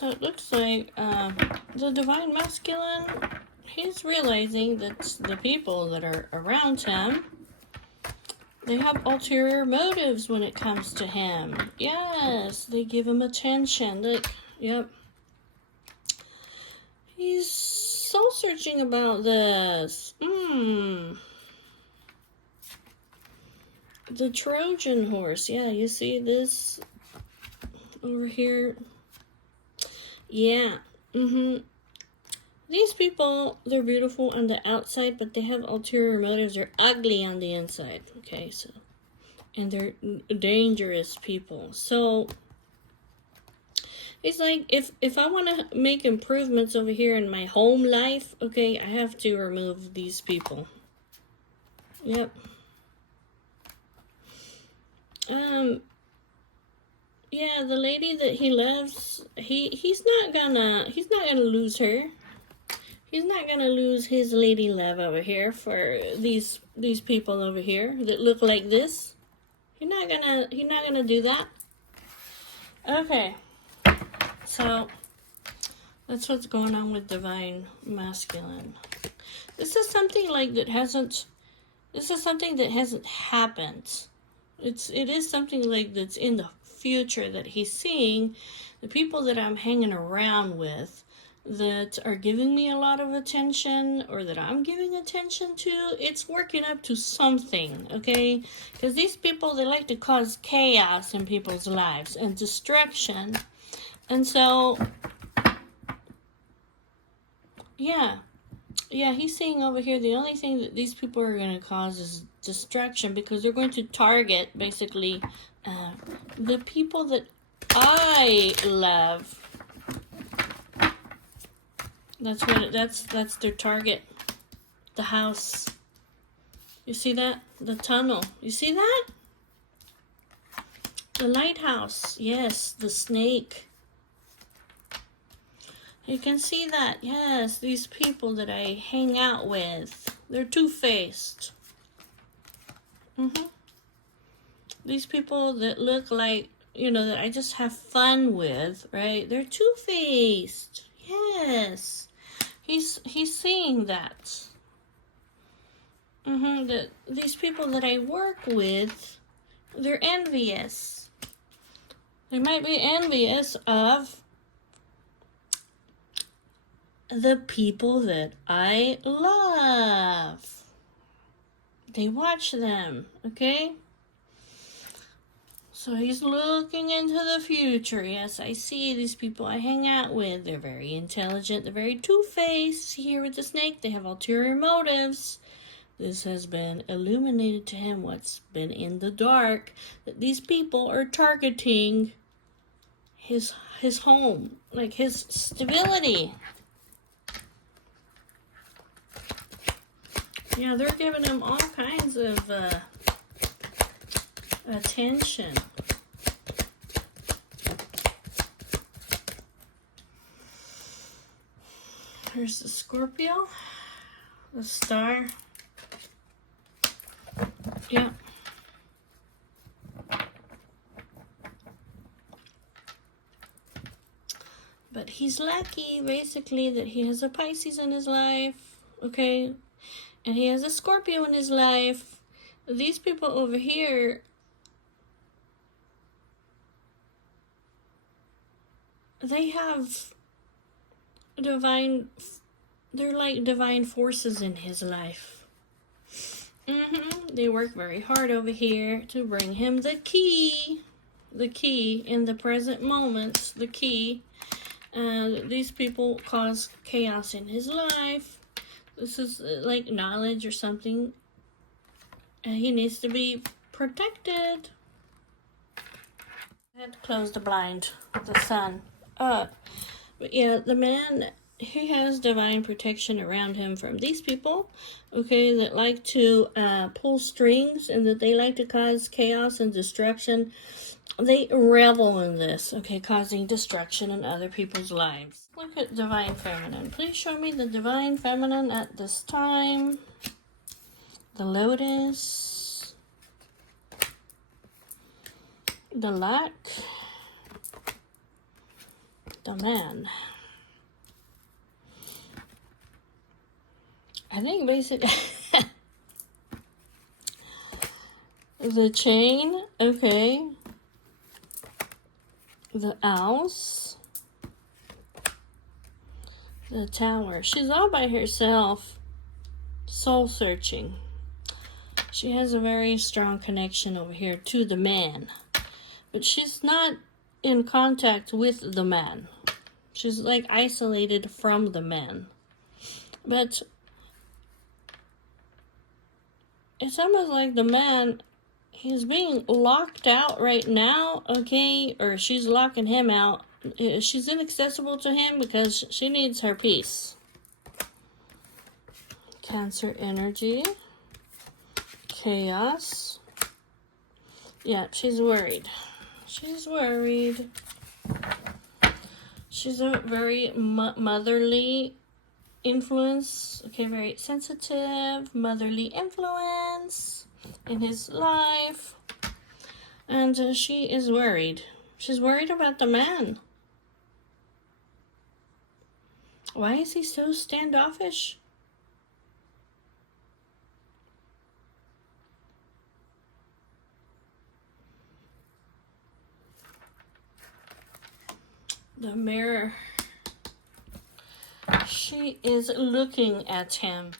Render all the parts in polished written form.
So it looks like the Divine Masculine, he's realizing that the people that are around him, they have ulterior motives when it comes to him. Yes, they give him attention. Look, yep. He's soul searching about this. The Trojan horse. Yeah, you see this over here? Yeah. These people, they're beautiful on the outside, but they have ulterior motives. They're ugly on the inside. Okay, so, and they're dangerous people. So it's like, if I want to make improvements over here in my home life, okay, I have to remove these people. Yep. Yeah, the lady that he loves, he's not gonna lose her. He's not gonna lose his lady love over here for these people over here that look like this. He's not gonna do that. Okay. So that's what's going on with Divine Masculine. This is something like that hasn't happened. It is something like that's in the future that he's seeing. The people that I'm hanging around with that are giving me a lot of attention, or that I'm giving attention to, it's working up to something, okay? Because these people, they like to cause chaos in people's lives and destruction. And so, yeah, he's saying over here the only thing that these people are going to cause is distraction, because they're going to target, basically, the people that I love. That's their target. The house. You see that? The tunnel. You see that? The lighthouse. Yes, the snake. You can see that. Yes, these people that I hang out with, they're two-faced. These people that look like, that I just have fun with, right? They're two-faced. Yes. He's seeing that. That these people that I work with, they're envious. They might be envious of the people that I love. They watch them, okay? So he's looking into the future. Yes, I see these people I hang out with. They're very intelligent. They're very two-faced. Here with the snake, they have ulterior motives. This has been illuminated to him, what's been in the dark, that these people are targeting his home, like his stability. Yeah, they're giving him all kinds of attention. Here's the Scorpio, the star. Yeah. But he's lucky, basically, that he has a Pisces in his life, okay? And he has a Scorpio in his life. These people over here, they have they're like divine forces in his life. They work very hard over here to bring him the key in the present moments, the key. These people cause chaos in his life. This is like knowledge or something. He needs to be protected. I had to close the blind, the sun. But yeah, the man, he has divine protection around him from these people, okay, that like to pull strings, and that they like to cause chaos and destruction. They revel in this, okay, causing destruction in other people's lives. Look at Divine Feminine. Please show me the Divine Feminine at this time. The Lotus. The Luck. The man. I think basically the chain, okay. The owls. The tower. She's all by herself, soul searching. She has a very strong connection over here to the man. But she's not in contact with the man. She's like isolated from the man. But it's almost like the man, he's being locked out right now, okay? Or she's locking him out. She's inaccessible to him because she needs her peace. Cancer energy. Chaos. Yeah, she's worried. She's worried. She's a very motherly influence. Okay, very sensitive, motherly influence in his life. And she is worried. She's worried about the man. Why is he so standoffish? The mirror. She is looking at him.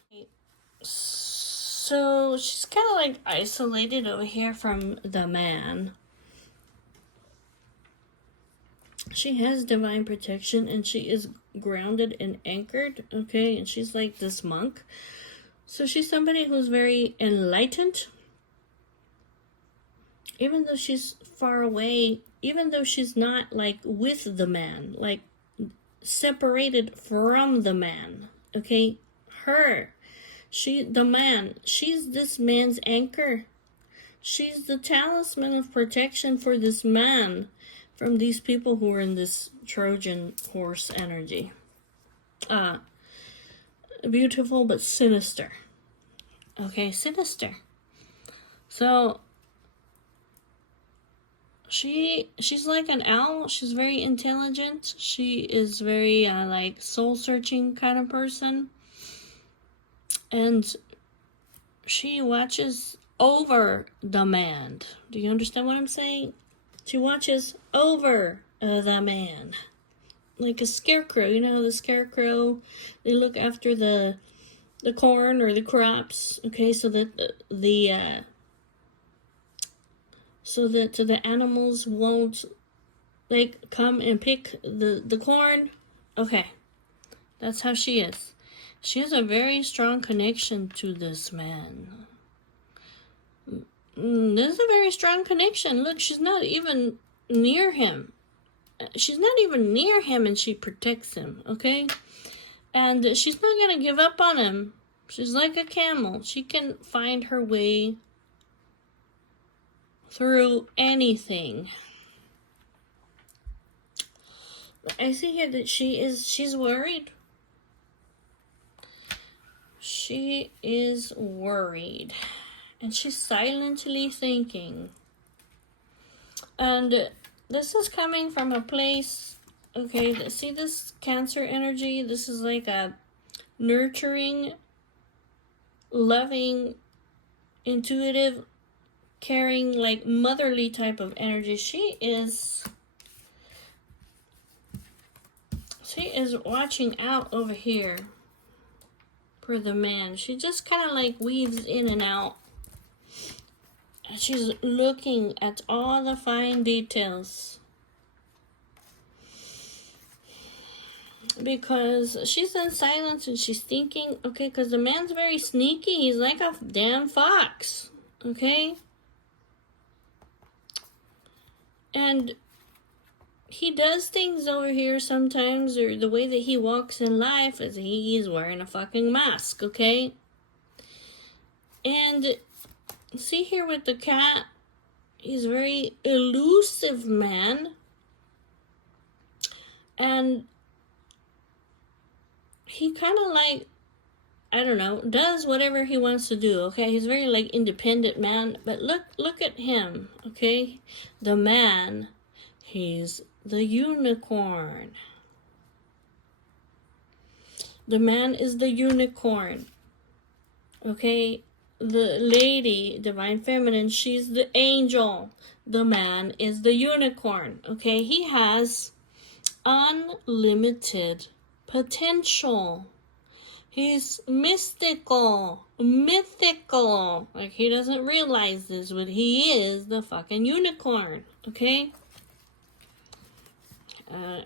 So she's kind of like isolated over here from the man. She has divine protection and she is grounded and anchored, okay? And she's like this monk. So she's somebody who's very enlightened. Even though she's far away, even though she's not like with the man, like separated from the man, okay? The man, she's this man's anchor. She's the talisman of protection for this man from these people who are in this Trojan horse energy. Beautiful but sinister. Okay, sinister. So she's like an owl. She's very intelligent. She is very like soul searching kind of person. And she watches over the man. Do you understand what I'm saying? She watches over the man. Like a scarecrow. You know, the scarecrow, they look after the corn or the crops, okay, so that the animals won't like come and pick the corn. Okay. That's how she is. She has a very strong connection to this man. This is a very strong connection. Look, she's not even near him. She's not even near him and she protects him, okay? And she's not going to give up on him. She's like a camel. She can find her way through anything. I see here that she's worried. She is worried. And she's silently thinking. And this is coming from a place, okay, see this Cancer energy? This is like a nurturing, loving, intuitive, caring, like motherly type of energy. She is watching out over here for the man. She just kind of like weaves in and out. She's looking at all the fine details. Because she's in silence and she's thinking, okay, because the man's very sneaky. He's like a damn fox, okay? And he does things over here sometimes, or the way that he walks in life is he's wearing a fucking mask, okay? And see here with the cat, he's a very elusive man. And he kind of like, I don't know, does whatever he wants to do, okay? He's very like independent man. But look at him, okay? The man, he's the unicorn. The man is the unicorn. Okay? The lady, divine feminine, she's the angel. The man is the unicorn. Okay? He has unlimited potential. He's mystical, mythical. Like, he doesn't realize this, but he is the fucking unicorn. Okay?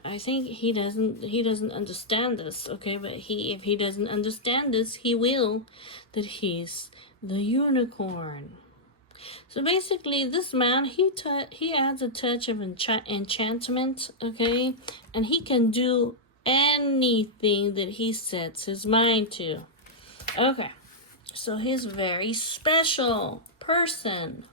I think he doesn't understand this, okay? But if he doesn't understand this, he will, that he's the unicorn. So basically, this man, he adds a touch of enchantment, okay? And he can do anything that he sets his mind to. Okay, so he's a very special person.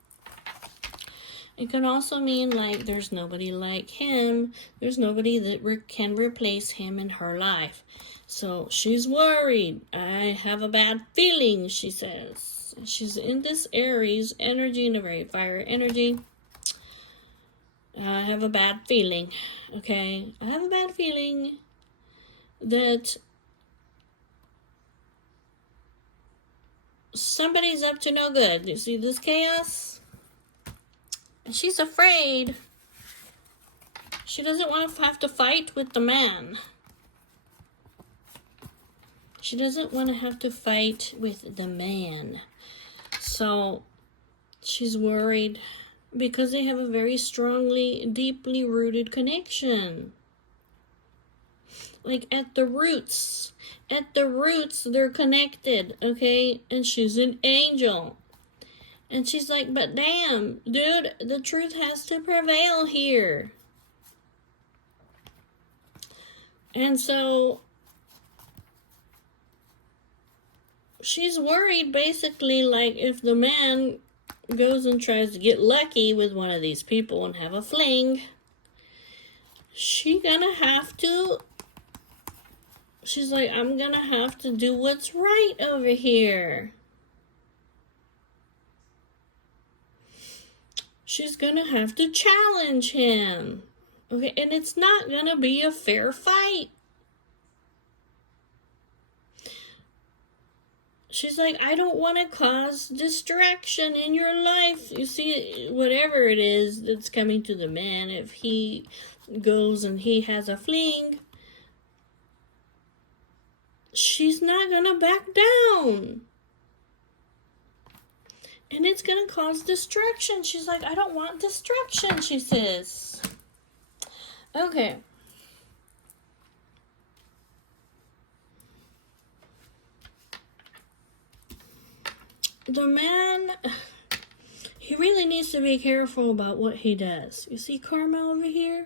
It can also mean, like, there's nobody like him. There's nobody that can replace him in her life. So she's worried. I have a bad feeling, she says. She's in this Aries energy, in a very fire energy. I have a bad feeling, okay? I have a bad feeling that somebody's up to no good. You see this chaos? And she's afraid. She doesn't want to have to fight with the man. She doesn't want to have to fight with the man. So she's worried because they have a very strongly, deeply rooted connection. Like at the roots, they're connected, okay? And she's an angel. And she's like, but damn, dude, the truth has to prevail here. And so she's worried, basically, like, if the man goes and tries to get lucky with one of these people and have a fling, she's like, I'm gonna have to do what's right over here. She's gonna have to challenge him. Okay, and it's not gonna be a fair fight. She's like, I don't want to cause distraction in your life. You see, whatever it is that's coming to the man, if he goes and he has a fling, she's not gonna back down. And it's gonna cause destruction. She's like, I don't want destruction, she says. Okay. The man, he really needs to be careful about what he does. You see karma over here?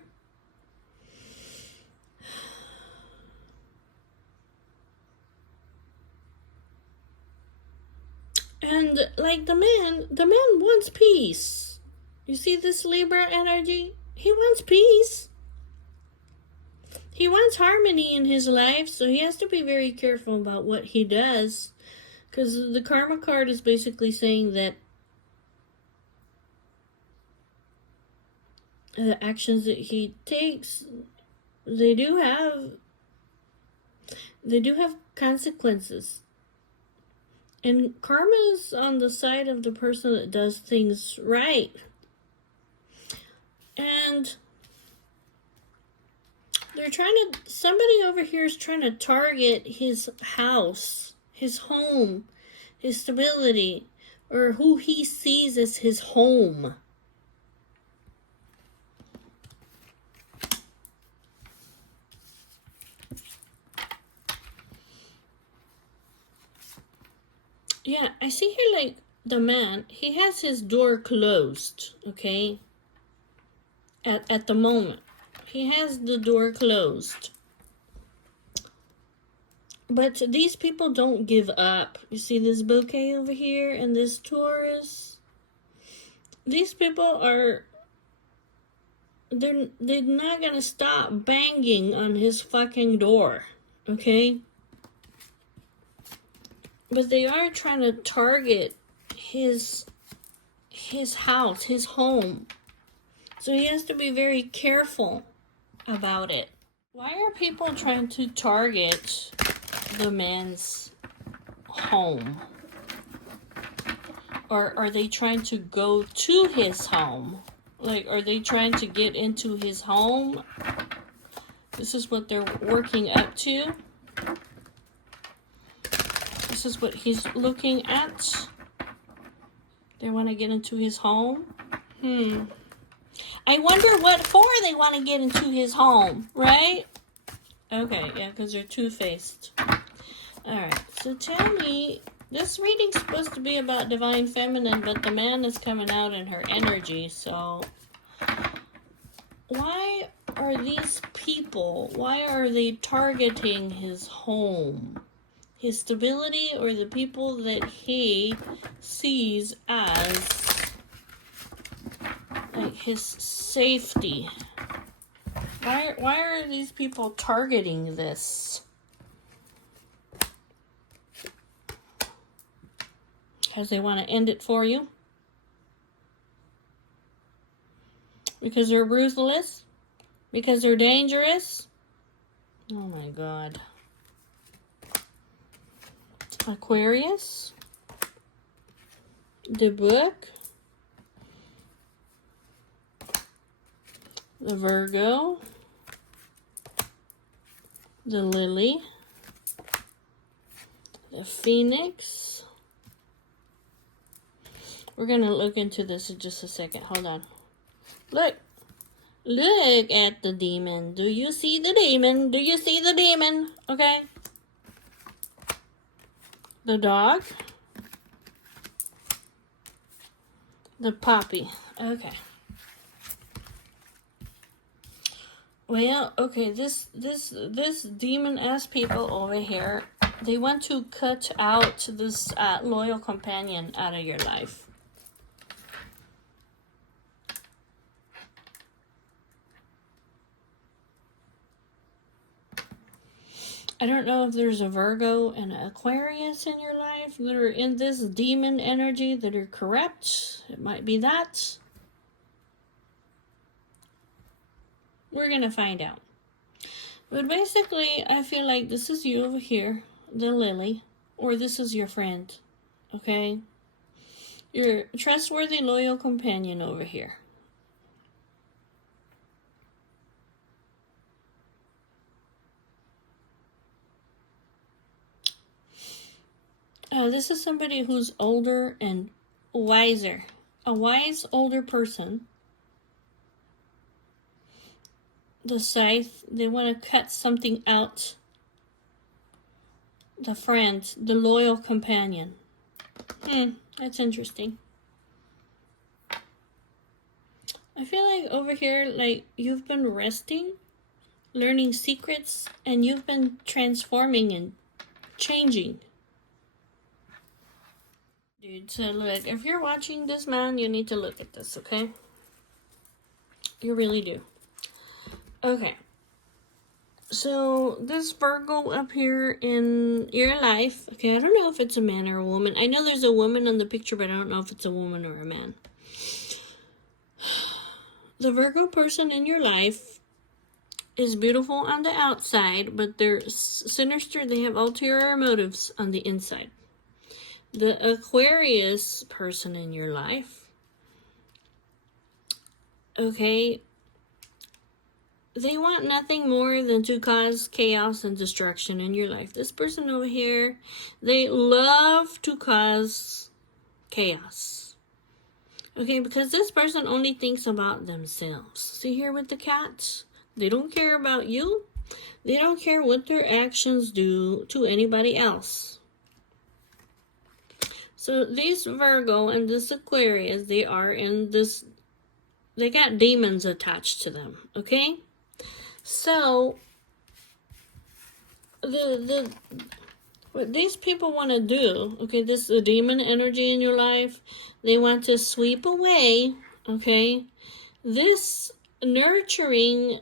And like the man wants peace. You see this Libra energy? He wants peace. He wants harmony in his life, so he has to be very careful about what he does. Because the karma card is basically saying that the actions that he takes, they do have consequences. And karma is on the side of the person that does things right. And somebody over here is trying to target his house, his home, his stability, or who he sees as his home. Yeah, I see here, like, the man, he has his door closed, okay? At the moment. He has the door closed. But these people don't give up. You see this bouquet over here and this Taurus? These people they're not gonna stop banging on his fucking door, okay? But they are trying to target his house, his home. So he has to be very careful about it. Why are people trying to target the man's home? Or are they trying to go to his home? Like, are they trying to get into his home? This is what they're working up to. This is what he's looking at. They want to get into his home. I wonder what for they want to get into his home, right? Okay, yeah, because they're two-faced. Alright, so tell me, this reading's supposed to be about divine feminine, but the man is coming out in her energy, so why are these people, why are they targeting his home? His stability, or the people that he sees as like his safety? Why are these people targeting this? Because they want to end it for you? Because they're ruthless? Because they're dangerous? Oh my God. Aquarius, the Book, the Virgo, the Lily, the Phoenix. We're going to look into this in just a second. Hold on. Look. Look at the demon. Do you see the demon? Do you see the demon? Okay. The dog. The puppy. Okay. Well, okay, this demon-ass people over here, they want to cut out this loyal companion out of your life. I don't know if there's a Virgo and an Aquarius in your life that are in this demon energy that are corrupt. It might be that. We're going to find out. But basically, I feel like this is you over here, the Lily, or this is your friend, okay? Your trustworthy, loyal companion over here. This is somebody who's older and wiser. A wise older person. The Scythe, they want to cut something out. The friend, the loyal companion. That's interesting. I feel like over here, like, you've been resting, learning secrets, and you've been transforming and changing. Dude, so look, if you're watching this, man, you need to look at this, okay? You really do. Okay. So, this Virgo up here in your life, okay, I don't know if it's a man or a woman. I know there's a woman on the picture, but I don't know if it's a woman or a man. The Virgo person in your life is beautiful on the outside, but they're sinister. They have ulterior motives on the inside. The Aquarius person in your life, okay, they want nothing more than to cause chaos and destruction in your life. This person over here, they love to cause chaos. Okay, because this person only thinks about themselves. See here with the cats? They don't care about you. They don't care what their actions do to anybody else. So these Virgo and this Aquarius, they are in this, they got demons attached to them, okay? So, what these people want to do, okay, this is the demon energy in your life, they want to sweep away, okay, this nurturing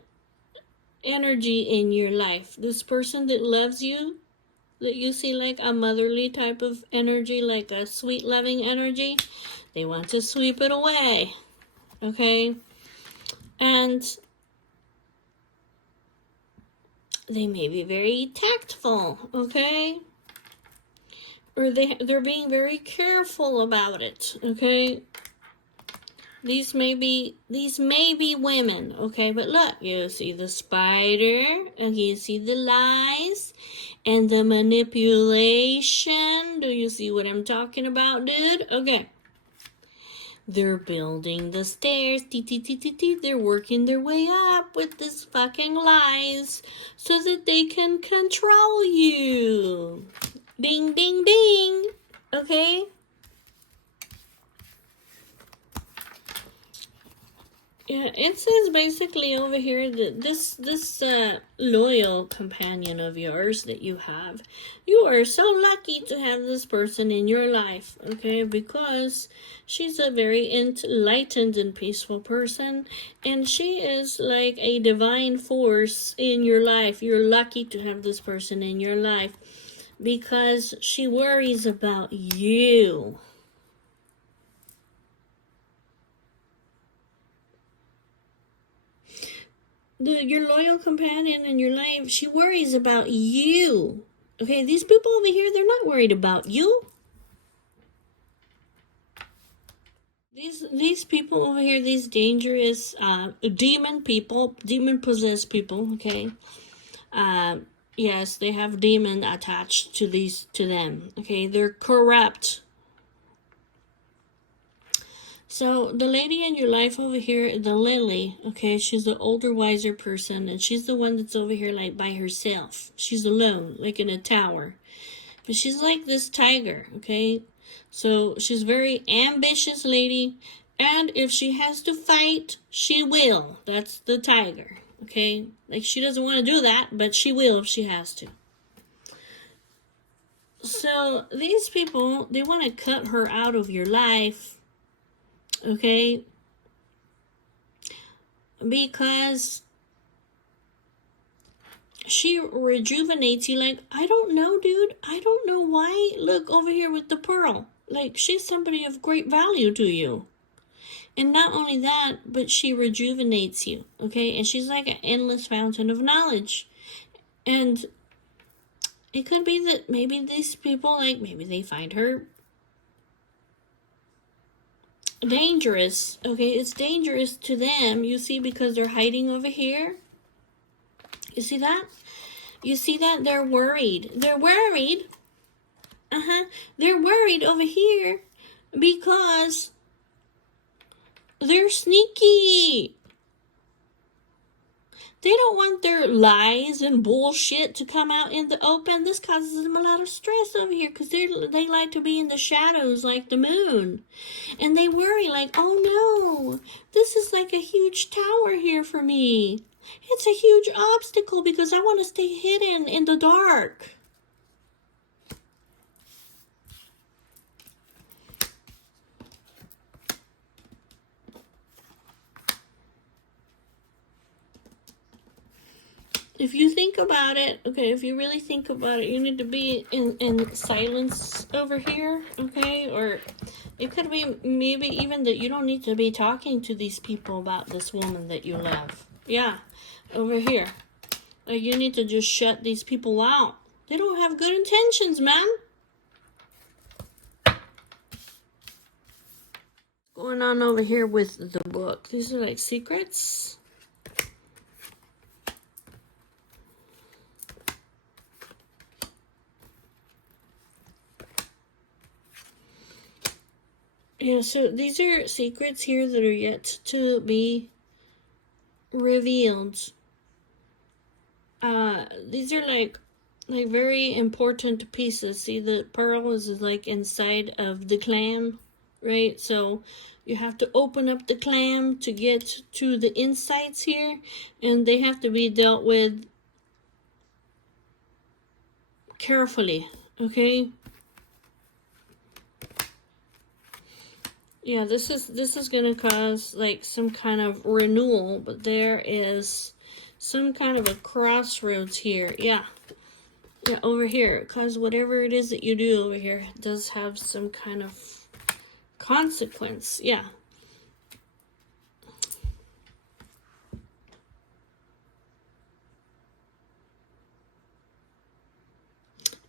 energy in your life. This person that loves you, that you see like a motherly type of energy, like a sweet loving energy, they want to sweep it away, okay? And They may be very tactful, okay? Or they're being very careful about it, okay? These may be women, okay? But look, you see the spider, and you see the lies and the manipulation. Do you see what I'm talking about, dude? Okay. They're building the stairs. They're working their way up with this fucking lies so that they can control you. Ding, ding, ding. Okay? Yeah, it says basically over here that this loyal companion of yours that you have, you are so lucky to have this person in your life, okay? Because she's a very enlightened and peaceful person, and she is like a divine force in your life. You're lucky to have this person in your life because she worries about you. Your loyal companion in your life, she worries about you. Okay, these people over here, they're not worried about you. These people over here, these dangerous demon people, demon possessed people, okay? Yes, they have demon attached to them. Okay, they're corrupt. So the lady in your life over here, the Lily, okay, she's the older, wiser person, and she's the one that's over here like by herself. She's alone, like in a tower. But she's like this tiger, okay? So she's very ambitious lady, and if she has to fight, she will. That's the tiger, okay? Like she doesn't want to do that, but she will if she has to. So these people, they want to cut her out of your life, okay? Because she rejuvenates you. Like, I don't know, dude. I don't know why. Look over here with the pearl. Like, she's somebody of great value to you. And not only that, but she rejuvenates you, okay? And she's like an endless fountain of knowledge. And it could be that maybe these people, like, maybe they find her dangerous, okay? It's dangerous to them, you see, because they're hiding over here. You see that? You see that? They're worried. They're worried. They're worried over here because they're sneaky. They don't want their lies and bullshit to come out in the open. This causes them a lot of stress over here because they like to be in the shadows like the moon. And they worry like, oh no, this is like a huge tower here for me. It's a huge obstacle because I want to stay hidden in the dark. If you think about it, okay, if you really think about it, you need to be in silence over here, okay? Or it could be maybe even that you don't need to be talking to these people about this woman that you love. Yeah, over here. Like, you need to just shut these people out. They don't have good intentions, man. Going on over here with the book. These are like secrets. Yeah, so these are secrets here that are yet to be revealed. These are like very important pieces. See, the pearl is like inside of the clam, right? So you have to open up the clam to get to the insides here, and they have to be dealt with carefully, okay? Yeah, this is gonna cause like some kind of renewal, but there is some kind of a crossroads here. Yeah, over here, because whatever it is that you do over here does have some kind of consequence. Yeah.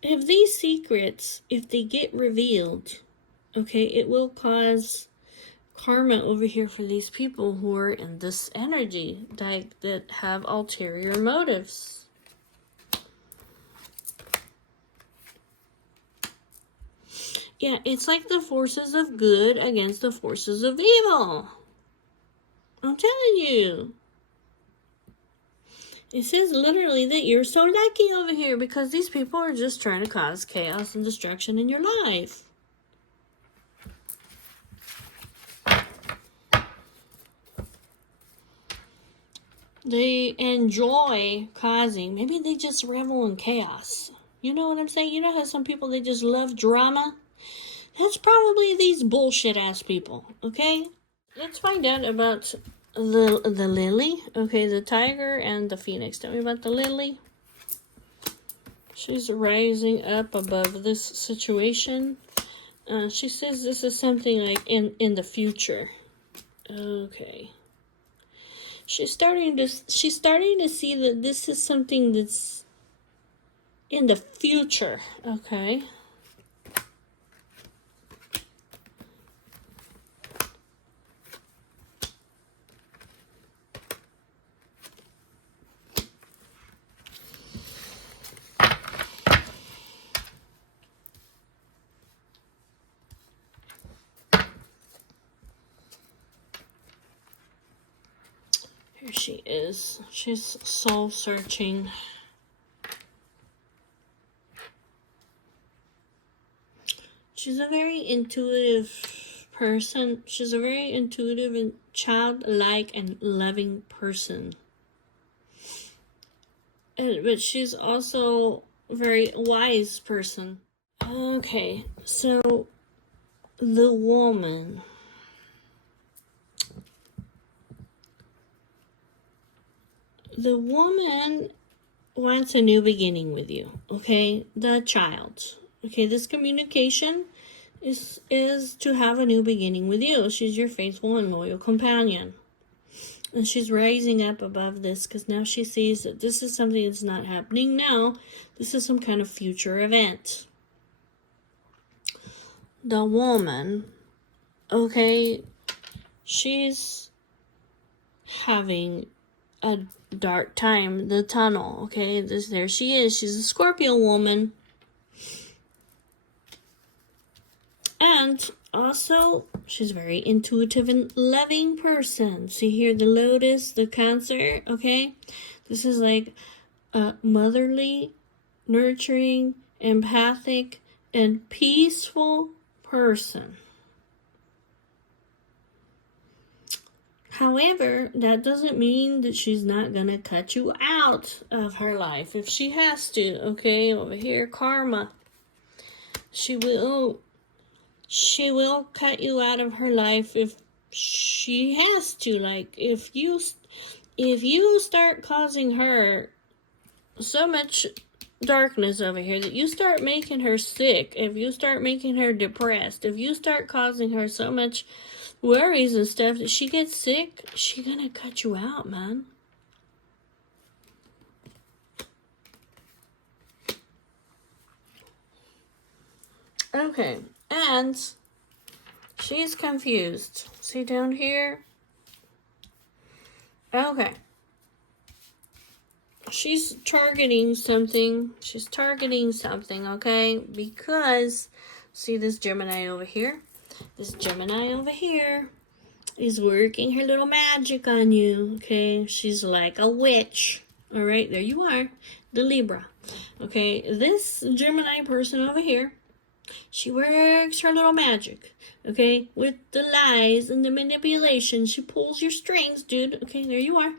if these secrets, if they get revealed, okay, it will cause karma over here for these people who are in this energy, like that have ulterior motives. Yeah, it's like the forces of good against the forces of evil. I'm telling you. It says literally that you're so lucky over here because these people are just trying to cause chaos and destruction in your life. They enjoy causing, maybe they just revel in chaos. You know what I'm saying? You know how some people, they just love drama? That's probably these bullshit ass people, okay? Let's find out about the lily. Okay, the tiger and the phoenix. Tell me about the lily. She's rising up above this situation. She says this is something like in the future. Okay. She's starting to see that this is something that's in the future. Okay. Here she is. She's soul searching. She's a very intuitive person. She's a very intuitive and childlike and loving person. But she's also a very wise person. Okay, so the woman. The woman wants a new beginning with you, okay? The child. Okay, this communication is to have a new beginning with you. She's your faithful and loyal companion. And she's rising up above this because now she sees that this is something that's not happening now. This is some kind of future event. The woman, okay, she's having a dark time. The tunnel, okay, there she is. She's a Scorpio woman. And also, she's a very intuitive and loving person. See here, the lotus, the Cancer, okay? This is like a motherly, nurturing, empathic, and peaceful person. However, that doesn't mean that she's not going to cut you out of her life if she has to, okay? Over here, karma. She will cut you out of her life if she has to. Like, if you start causing her so much darkness over here that you start making her sick, if you start making her depressed, if you start causing her so much worries and stuff that she gets sick, she's gonna cut you out, man. Okay, and she's confused. See down here? Okay. She's targeting something. Okay? Because, see this Gemini over here? This Gemini over here is working her little magic on you, okay? She's like a witch. All right, there you are, the Libra. Okay, this Gemini person over here, she works her little magic, okay? With the lies and the manipulation. She pulls your strings, dude. Okay, there you are.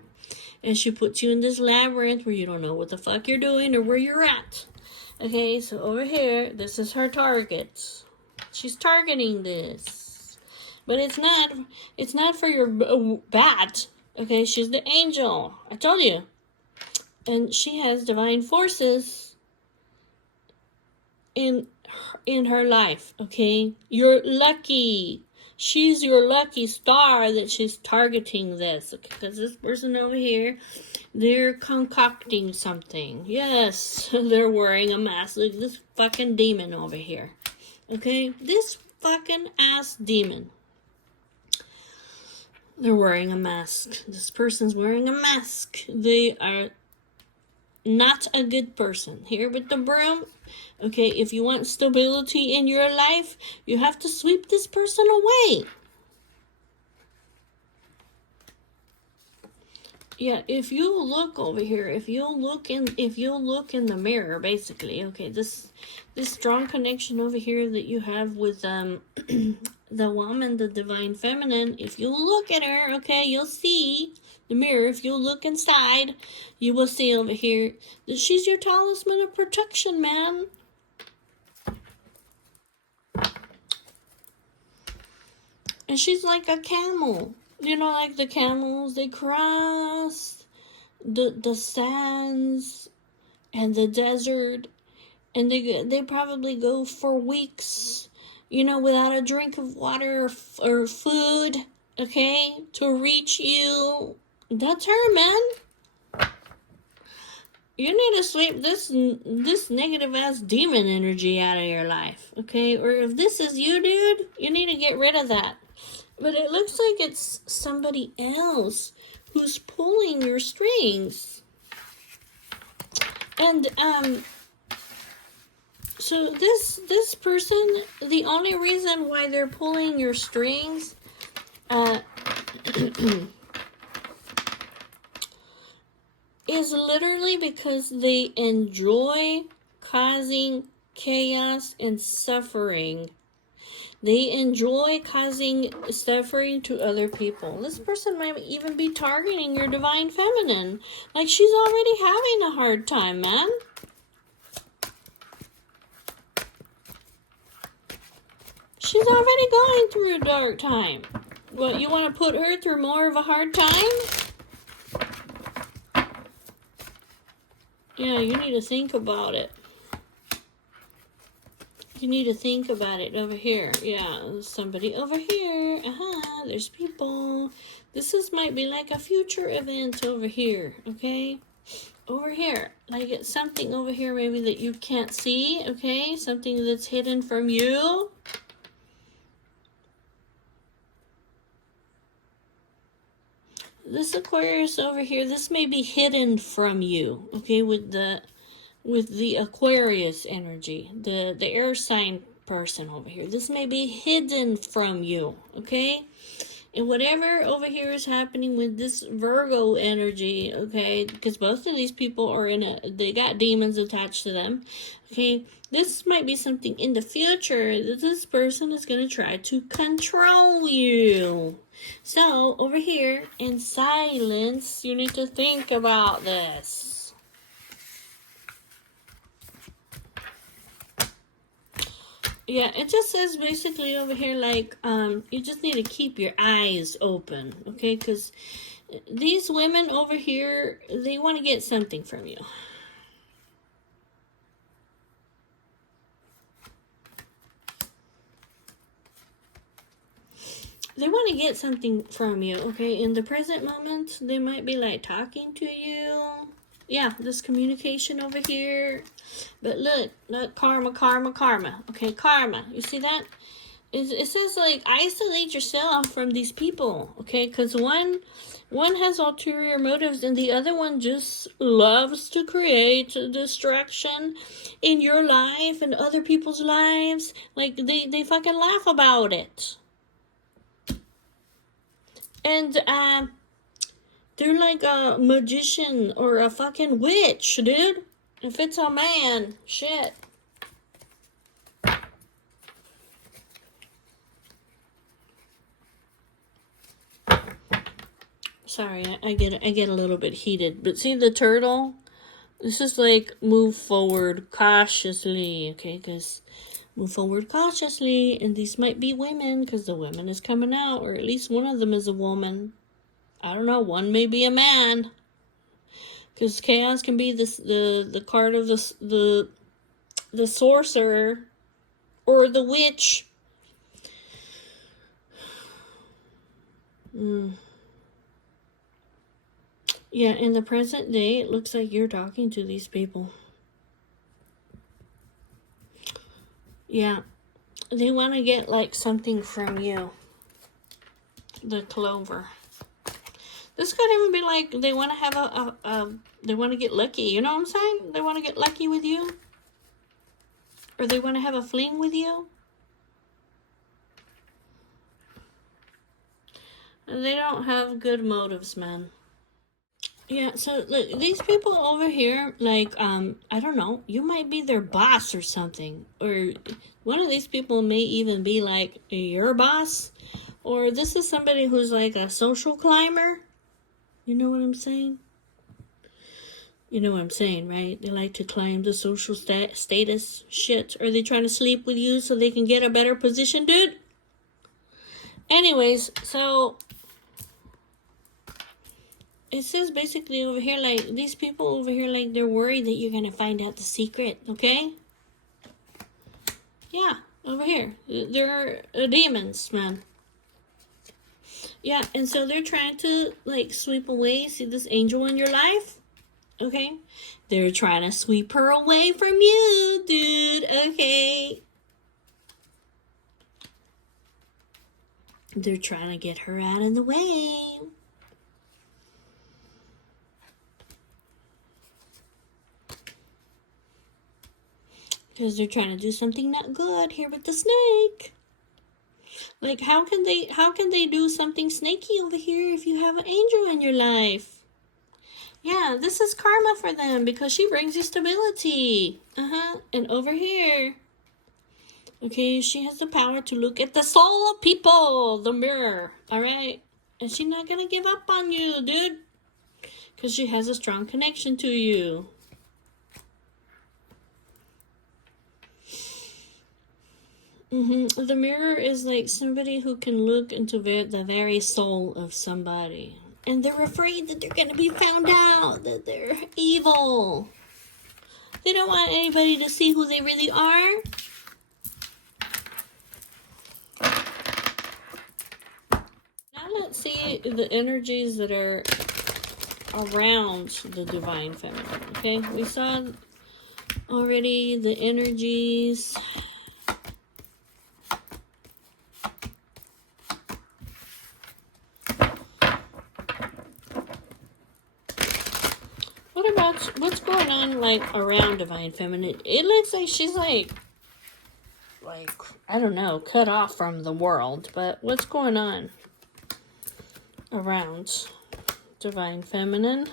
And she puts you in this labyrinth where you don't know what the fuck you're doing or where you're at. Okay, so over here, this is her target. She's targeting this. But it's not for your bad. Okay, she's the angel. I told you. And she has divine forces in her life, okay? You're lucky. She's your lucky star that she's targeting this. Because this person over here, they're concocting something. Yes, they're wearing a mask. Look, this fucking demon over here. Okay? This fucking ass demon. They're wearing a mask. This person's wearing a mask. They are not a good person. Here with the broom. Okay, if you want stability in your life, you have to sweep this person away. Yeah, if you look over here, if you look in the mirror, basically, okay, this strong connection over here that you have with the woman, the divine feminine, if you look at her, okay, you'll see the mirror. If you look inside, you will see over here that she's your talisman of protection, man. And she's like a camel. You know, like the camels, they cross the sands and the desert, and they probably go for weeks, you know, without a drink of water or food, okay, to reach you. That's her, man. You need to sweep this negative ass demon energy out of your life, okay? Or if this is you, dude, you need to get rid of that. But it looks like it's somebody else who's pulling your strings. And, so this person, the only reason why they're pulling your strings, is literally because they enjoy causing chaos and suffering. They enjoy causing suffering to other people. This person might even be targeting your divine feminine. Like, she's already having a hard time, man. She's already going through a dark time. What, you want to put her through more of a hard time? Yeah, you need to think about it. You need to think about it over here. Yeah, somebody over here. There's people. This might be like a future event over here, okay? Over here. Like it's something over here maybe that you can't see, okay? Something that's hidden from you. This Aquarius over here, this may be hidden from you, okay? With the Aquarius energy, the air sign person over here. This may be hidden from you, okay? And whatever over here is happening with this Virgo energy, okay? Because both of these people are they got demons attached to them, okay? This might be something in the future that this person is going to try to control you. So, over here, in silence, you need to think about this. Yeah, it just says basically over here, like, you just need to keep your eyes open, okay? Because these women over here, they want to get something from you. They want to get something from you, okay? In the present moment, they might be, like, talking to you. Yeah, this communication over here. But look, karma. Okay, karma. You see that? It says, like, isolate yourself from these people, okay? Because one has ulterior motives and the other one just loves to create a distraction in your life and other people's lives. Like, they fucking laugh about it. And, they're like a magician or a fucking witch, dude. If it's a man, shit. Sorry, I get a little bit heated. But see the turtle? This is like move forward cautiously, okay? Because move forward cautiously. And these might be women because the woman is coming out. Or at least one of them is a woman. I don't know. One may be a man. Because chaos can be the card of the sorcerer or the witch. Yeah, in the present day, it looks like you're talking to these people. Yeah, they want to get like something from you. The Clover. This could even be like they want to have they want to get lucky. You know what I'm saying? They want to get lucky with you. Or they want to have a fling with you. They don't have good motives, man. Yeah, so look, these people over here, like, I don't know, you might be their boss or something. Or one of these people may even be like your boss. Or this is somebody who's like a social climber. You know what I'm saying? You know what I'm saying, right? They like to climb the social status shit. Are they trying to sleep with you so they can get a better position, dude? Anyways, so it says basically over here, like, these people over here, like, they're worried that you're going to find out the secret, okay? Yeah, over here. They're demons, man. Yeah, and so they're trying to, like, sweep away. See this angel in your life? Okay? They're trying to sweep her away from you, dude. Okay? They're trying to get her out of the way. Because they're trying to do something not good here with the snake. Like, how can they do something snaky over here if you have an angel in your life? Yeah, this is karma for them because she brings you stability. And over here, okay, she has the power to look at the soul of people, the mirror, all right? And she's not gonna give up on you, dude, because she has a strong connection to you. The mirror is like somebody who can look into the very soul of somebody. And they're afraid that they're going to be found out, that they're evil. They don't want anybody to see who they really are. Now let's see the energies that are around the Divine Feminine, okay? We saw already the energies. What about what's going on like around Divine Feminine? It looks like she's like I don't know, cut off from the world, but what's going on around Divine Feminine?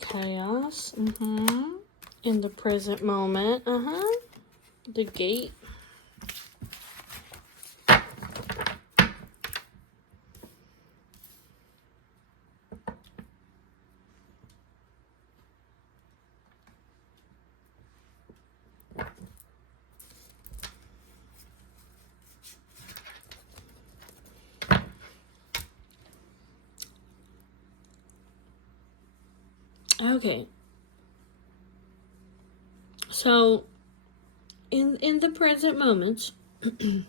Chaos, in the present moment, the gate. Okay. So, in the present moment, in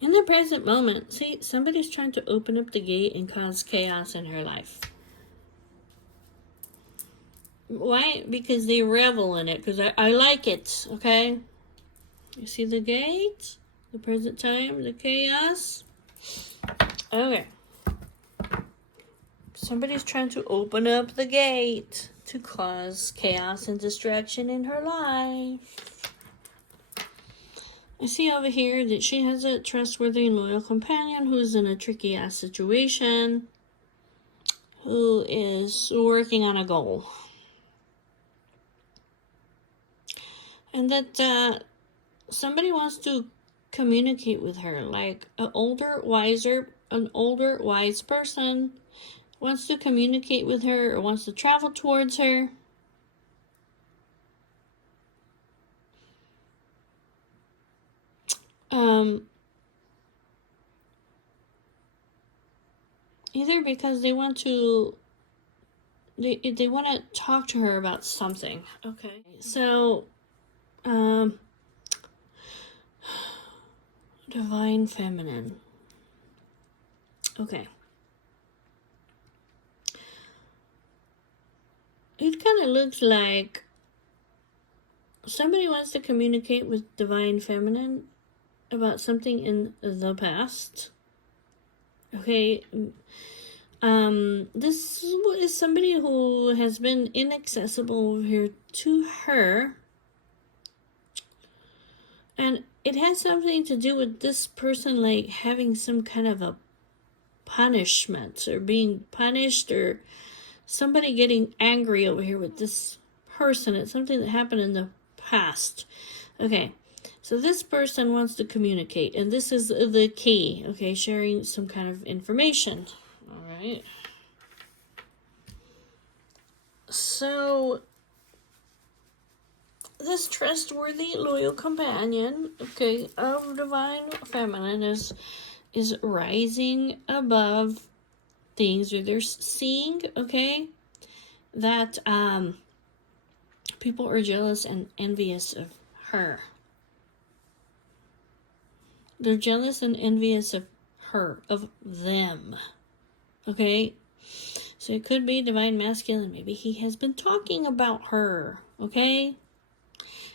the present moment, see, somebody's trying to open up the gate and cause chaos in her life. Why? Because they revel in it. Because I like it, okay? You see the gate? The present time? The chaos? Okay. Somebody's trying to open up the gate to cause chaos and destruction in her life. I see over here that she has a trustworthy and loyal companion who's in a tricky ass situation, who is working on a goal. And that somebody wants to communicate with her, like an older, wise person wants to communicate with her or wants to travel towards her. Um, either because they want to they want to talk to her about something. Okay. So, Divine Feminine. Okay. It kind of looks like somebody wants to communicate with Divine Feminine about something in the past. Okay. This is somebody who has been inaccessible over here to her. And it has something to do with this person, like, having some kind of a punishment, or being punished, or somebody getting angry over here with this person. It's something that happened in the past. Okay, so this person wants to communicate, and this is the key. Okay, sharing some kind of information. All right. So, this trustworthy, loyal companion, okay, of Divine Feminine is rising above things, or they're seeing, okay, that people are jealous and envious of her. They're jealous and envious of her, of them. Okay? So it could be Divine Masculine. Maybe he has been talking about her. Okay?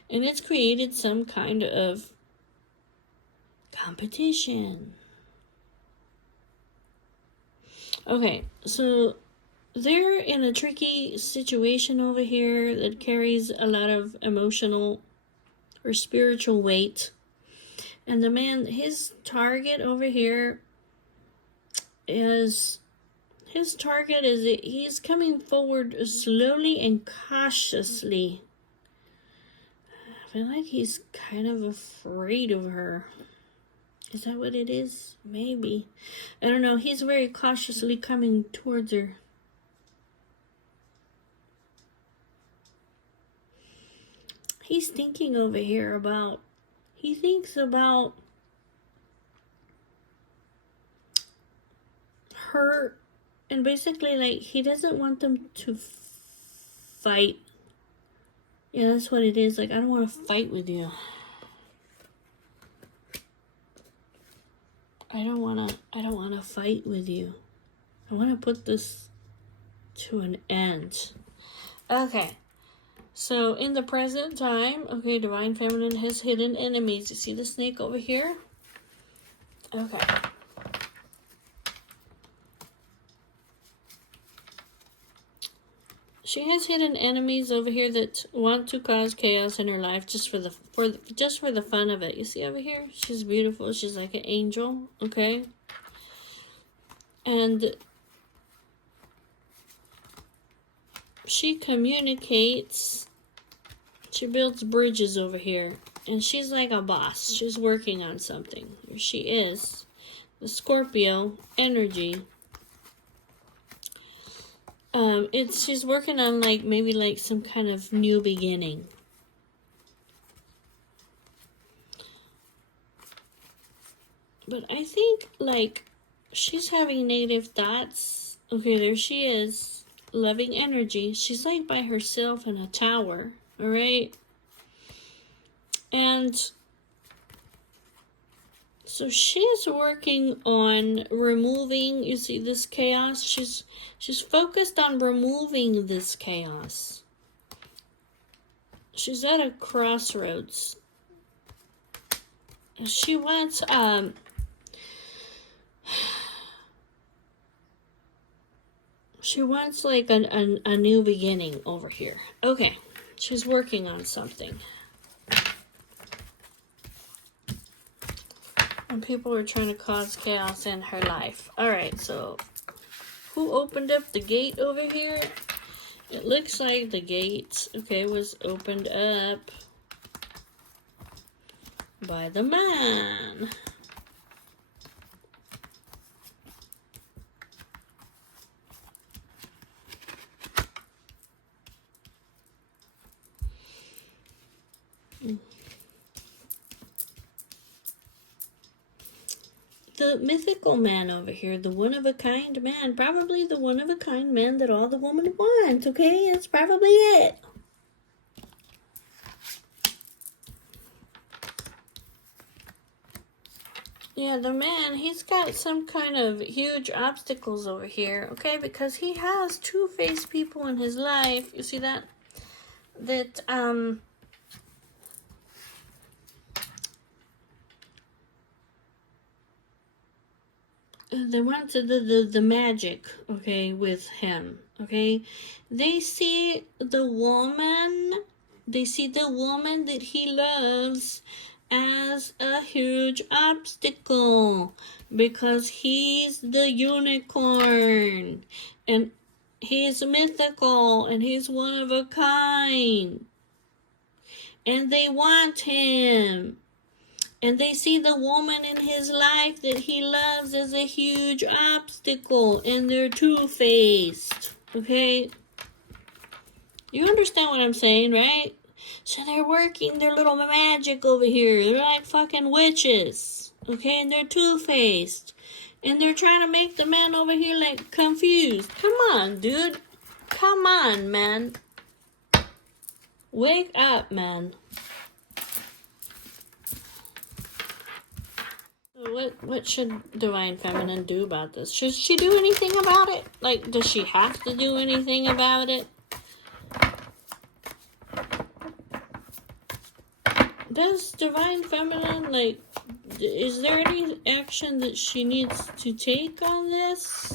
And it's created some kind of competition. Okay, so they're in a tricky situation over here that carries a lot of emotional or spiritual weight. And the man, his target over here is, he's coming forward slowly and cautiously. I feel like he's kind of afraid of her. Is that what it is? Maybe. I don't know. He's very cautiously coming towards her. He's thinking over here about, he thinks about her, and basically, like, he doesn't want them to fight. Yeah, that's what it is. Like, I don't want to fight with you. I don't want to fight with you. I want to put this to an end. Okay. So, in the present time, okay, Divine Feminine has hidden enemies. You see the snake over here? Okay. She has hidden enemies over here that want to cause chaos in her life just for the fun of it. You see over here? She's beautiful. She's like an angel, okay? And she communicates. She builds bridges over here. And she's like a boss. She's working on something. Here she is. The Scorpio energy. She's working on, like, maybe like some kind of new beginning. But I think, like, she's having negative thoughts. Okay, there she is. Loving energy. She's like by herself in a tower. Alright? And so she's working on removing, you see this chaos? She's focused on removing this chaos. She's at a crossroads. She wants like a new beginning over here. Okay. She's working on something. And people are trying to cause chaos in her life. Alright, so who opened up the gate over here? It looks like the gate, okay, was opened up by the man. the mythical man over here, the one-of-a-kind man. Probably the one-of-a-kind man that all the women want, okay? That's probably it. Yeah, the man, he's got some kind of huge obstacles over here, okay? Because he has two-faced people in his life. You see that? That, they want the magic, okay, with him, okay? They see the woman that he loves as a huge obstacle because he's the unicorn and he's mythical and he's one of a kind and they want him. And they see the woman in his life that he loves as a huge obstacle. And they're two-faced. Okay? You understand what I'm saying, right? So they're working their little magic over here. They're like fucking witches. Okay? And they're two-faced. And they're trying to make the man over here like confused. Come on, dude. Come on, man. Wake up, man. What should Divine Feminine do about this? Should she do anything about it? Like, does she have to do anything about it? Does Divine Feminine, like, is there any action that she needs to take on this?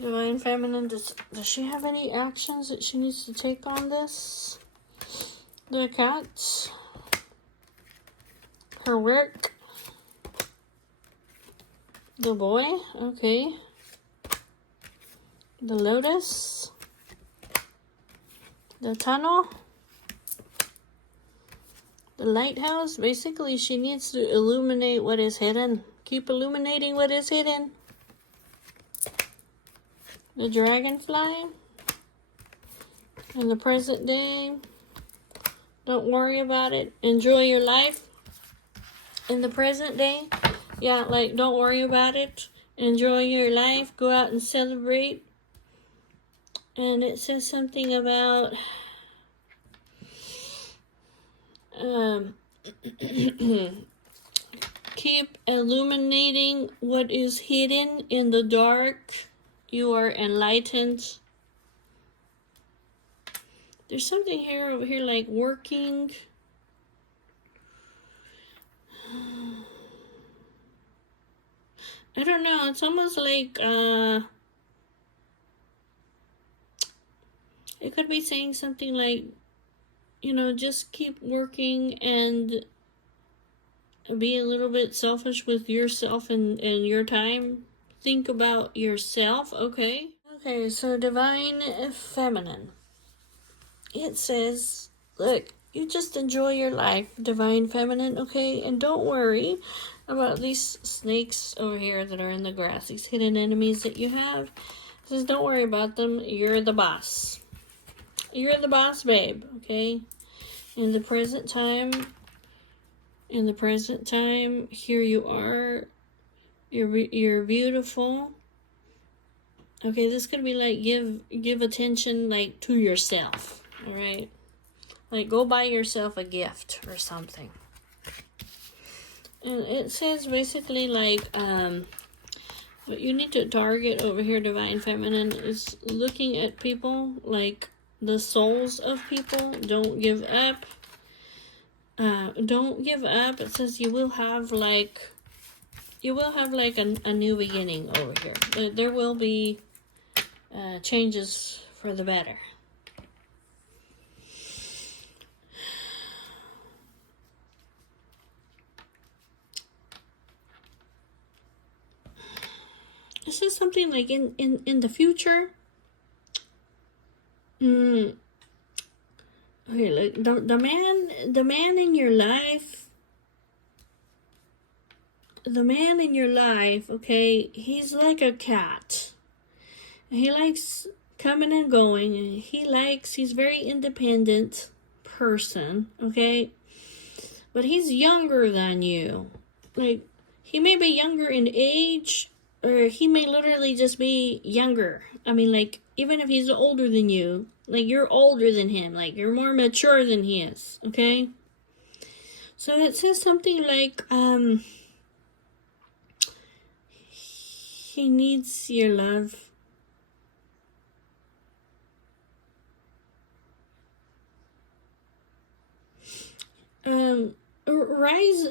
Divine Feminine, does she have any actions that she needs to take on this? The cats? Her work? The boy? Okay. The lotus? The tunnel? The lighthouse? Basically, she needs to illuminate what is hidden. Keep illuminating what is hidden. The dragonfly? In the present day? Don't worry about it. Enjoy your life. In the present day? Yeah, like, don't worry about it. Enjoy your life. Go out and celebrate. And it says something about keep illuminating what is hidden in the dark. You are enlightened. There's something here over here like working. I don't know. It's almost like it could be saying something like, you know, just keep working and be a little bit selfish with yourself and your time. Think about yourself, okay? Okay, so Divine Feminine. It says, look, you just enjoy your life, Divine Feminine, okay? And don't worry about these snakes over here that are in the grass, these hidden enemies that you have. It says, don't worry about them. You're the boss. You're the boss, babe, okay? In the present time, here you are. You're beautiful. Okay, this could be like give attention like to yourself. All right, like go buy yourself a gift or something. And it says basically like what you need to target over here, Divine Feminine, is looking at people like the souls of people. Don't give up. Don't give up. It says you will have like a new beginning over here. There will be changes for the better. This is something like in the future. Okay, like the man in your life. The man in your life, okay, he's like a cat. He likes coming and going. And he's very independent person, okay? But he's younger than you. Like, he may be younger in age, or he may literally just be younger. I mean, like, even if he's older than you, like, you're older than him. Like, you're more mature than he is, okay? So it says something like, he needs your love.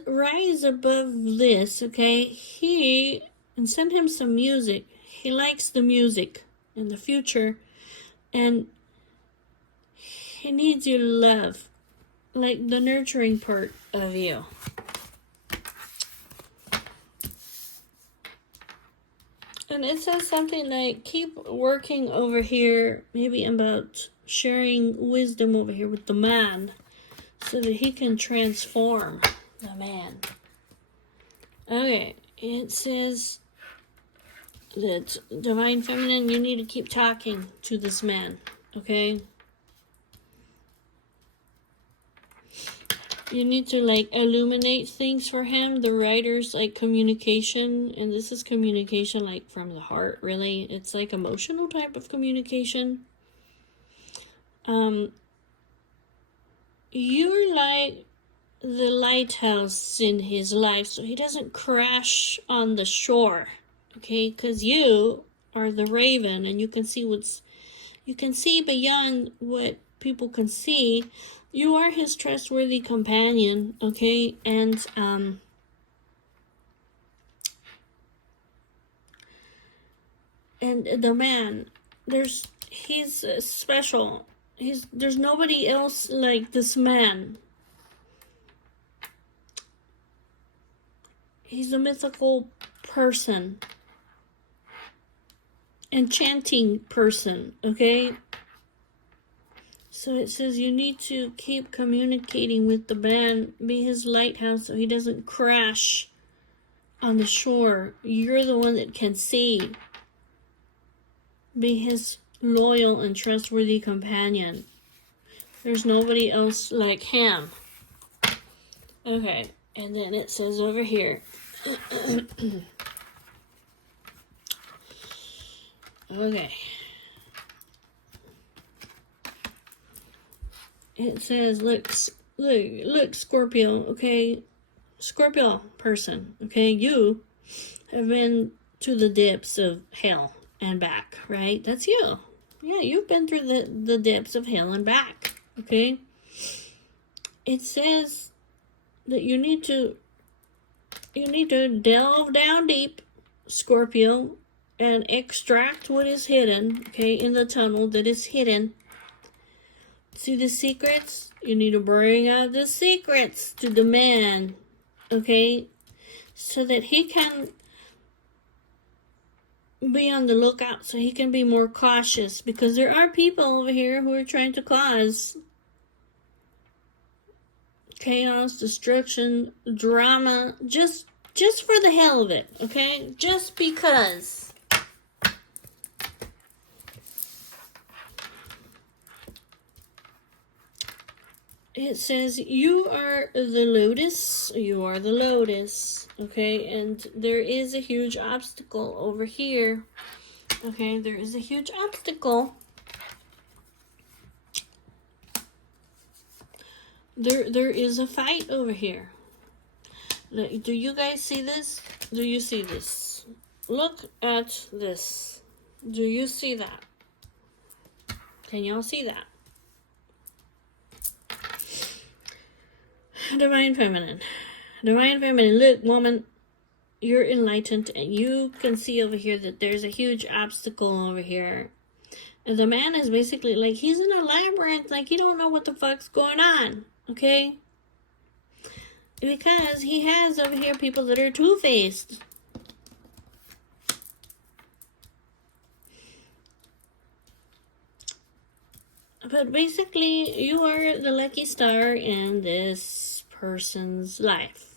Rise above this, okay? And send him some music. He likes the music in the future, and he needs your love, like the nurturing part of you. And it says something like, keep working over here, maybe about sharing wisdom over here with the man, so that he can transform the man. Okay, it says that Divine Feminine, you need to keep talking to this man, okay? You need to, like, illuminate things for him. The writer's, like, communication, and this is communication, like, from the heart, really. It's, like, emotional type of communication. You're like the lighthouse in his life, so he doesn't crash on the shore, okay? Because you are the raven, and you can see beyond what people can see. You are his trustworthy companion, okay? And the man, he's special. There's nobody else like this man. He's a mythical person. Enchanting person, okay? So it says you need to keep communicating with the man, be his lighthouse so he doesn't crash on the shore. You're the one that can see. Be his loyal and trustworthy companion. There's nobody else like him. Okay, and then it says over here. Okay. It says, look, Scorpio, okay? Scorpio person, okay? You have been to the depths of hell and back, right? That's you. Yeah, you've been through the depths of hell and back, okay? It says that you need to delve down deep, Scorpio, and extract what is hidden, okay, in the tunnel that is hidden. See the secrets? You need to bring out the secrets to the man, okay? So that he can be on the lookout, so he can be more cautious. Because there are people over here who are trying to cause chaos, destruction, drama, just for the hell of it, okay? Just because. It says, you are the lotus, okay? And there is a huge obstacle over here, okay? There is a huge obstacle. There is a fight over here. Do you guys see this? Do you see this? Look at this. Do you see that? Can y'all see that? Divine Feminine. Divine Feminine, look, woman, you're enlightened, and you can see over here that there's a huge obstacle over here. And the man is basically like, he's in a labyrinth, like he don't know what the fuck's going on, okay? Because he has over here people that are two-faced. But basically, you are the lucky star in this person's life.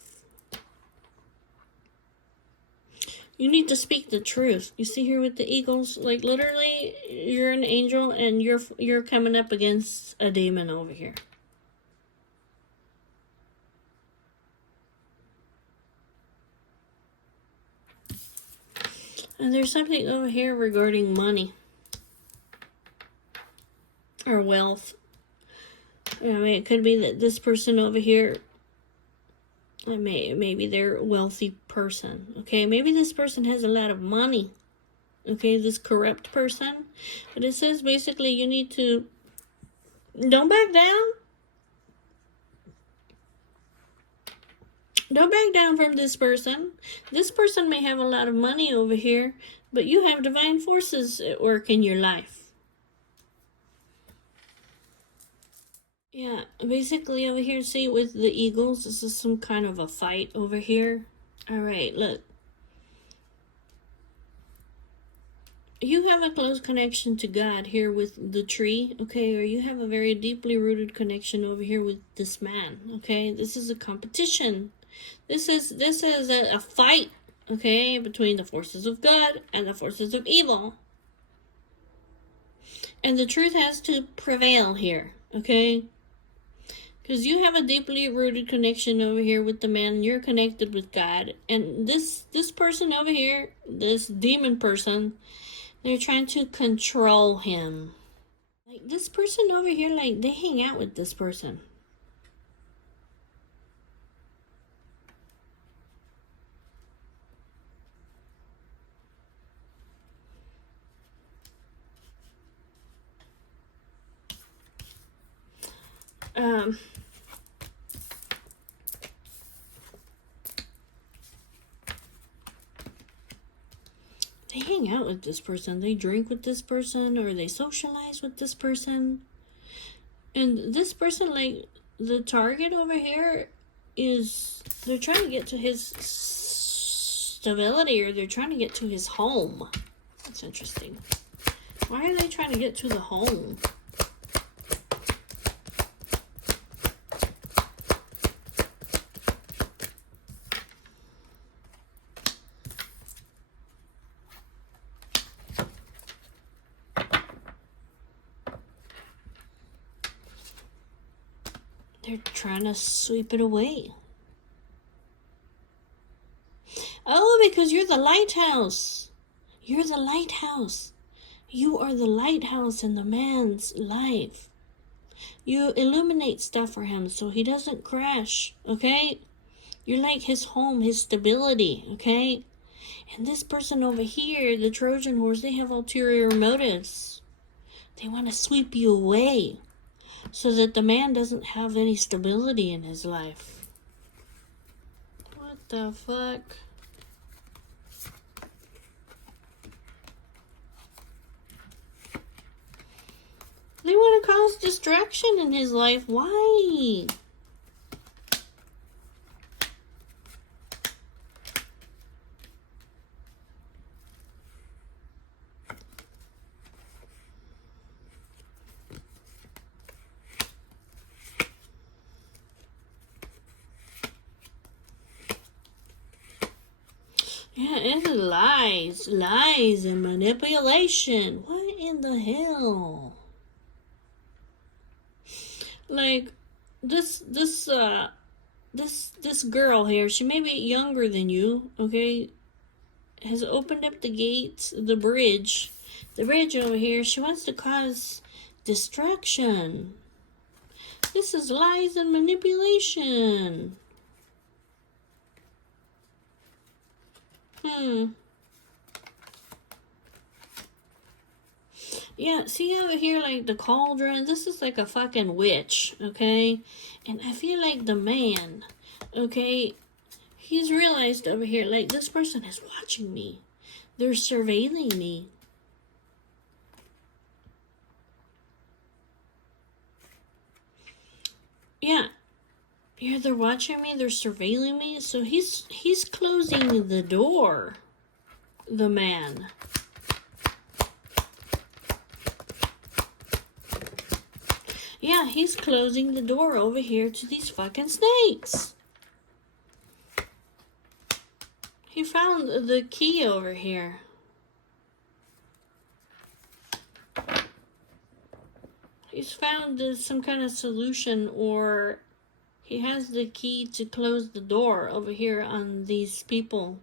You need to speak the truth. You see here with the eagles, like literally, you're an angel and you're coming up against a demon over here. And there's something over here regarding money or wealth. I mean, it could be that this person over here, maybe they're a wealthy person. Okay, maybe this person has a lot of money. Okay, this corrupt person. But it says basically you need to, don't back down. Don't back down from this person. This person may have a lot of money over here, but you have divine forces at work in your life. Yeah, basically over here, see with the eagles, this is some kind of a fight over here. Alright, look. You have a close connection to God here with the tree, okay? Or you have a very deeply rooted connection over here with this man, okay? This is a competition. This is a fight, okay, between the forces of God and the forces of evil. And the truth has to prevail here, okay? Because you have a deeply rooted connection over here with the man, and you're connected with God. And this person over here, this demon person, they're trying to control him. Like this person over here, like they hang out with this person. They hang out with this person. They drink with this person, or they socialize with this person. And this person, like, the target over here is, they're trying to get to his stability, or they're trying to get to his home. That's interesting. Why are they trying to get to the home? They're trying to sweep it away. Oh, because you're the lighthouse. You're the lighthouse. You are the lighthouse in the man's life. You illuminate stuff for him so he doesn't crash, okay? You're like his home, his stability, okay? And this person over here, the Trojan horse, they have ulterior motives. They want to sweep you away so that the man doesn't have any stability in his life. What the fuck? They want to cause distraction in his life. Why? Yeah, it's lies. Lies and manipulation. What in the hell? Like, this girl here, she may be younger than you, okay, has opened up the gates, the bridge over here. She wants to cause destruction. This is lies and manipulation. Yeah, see over here, like the cauldron, this is like a fucking witch, okay? And I feel like the man, okay, he's realized over here, like, this person is watching me. They're surveilling me. Yeah, they're watching me, they're surveilling me, so he's closing the door, the man. Yeah, he's closing the door over here to these fucking snakes. He found the key over here. He's found some kind of solution, or he has the key to close the door over here on these people.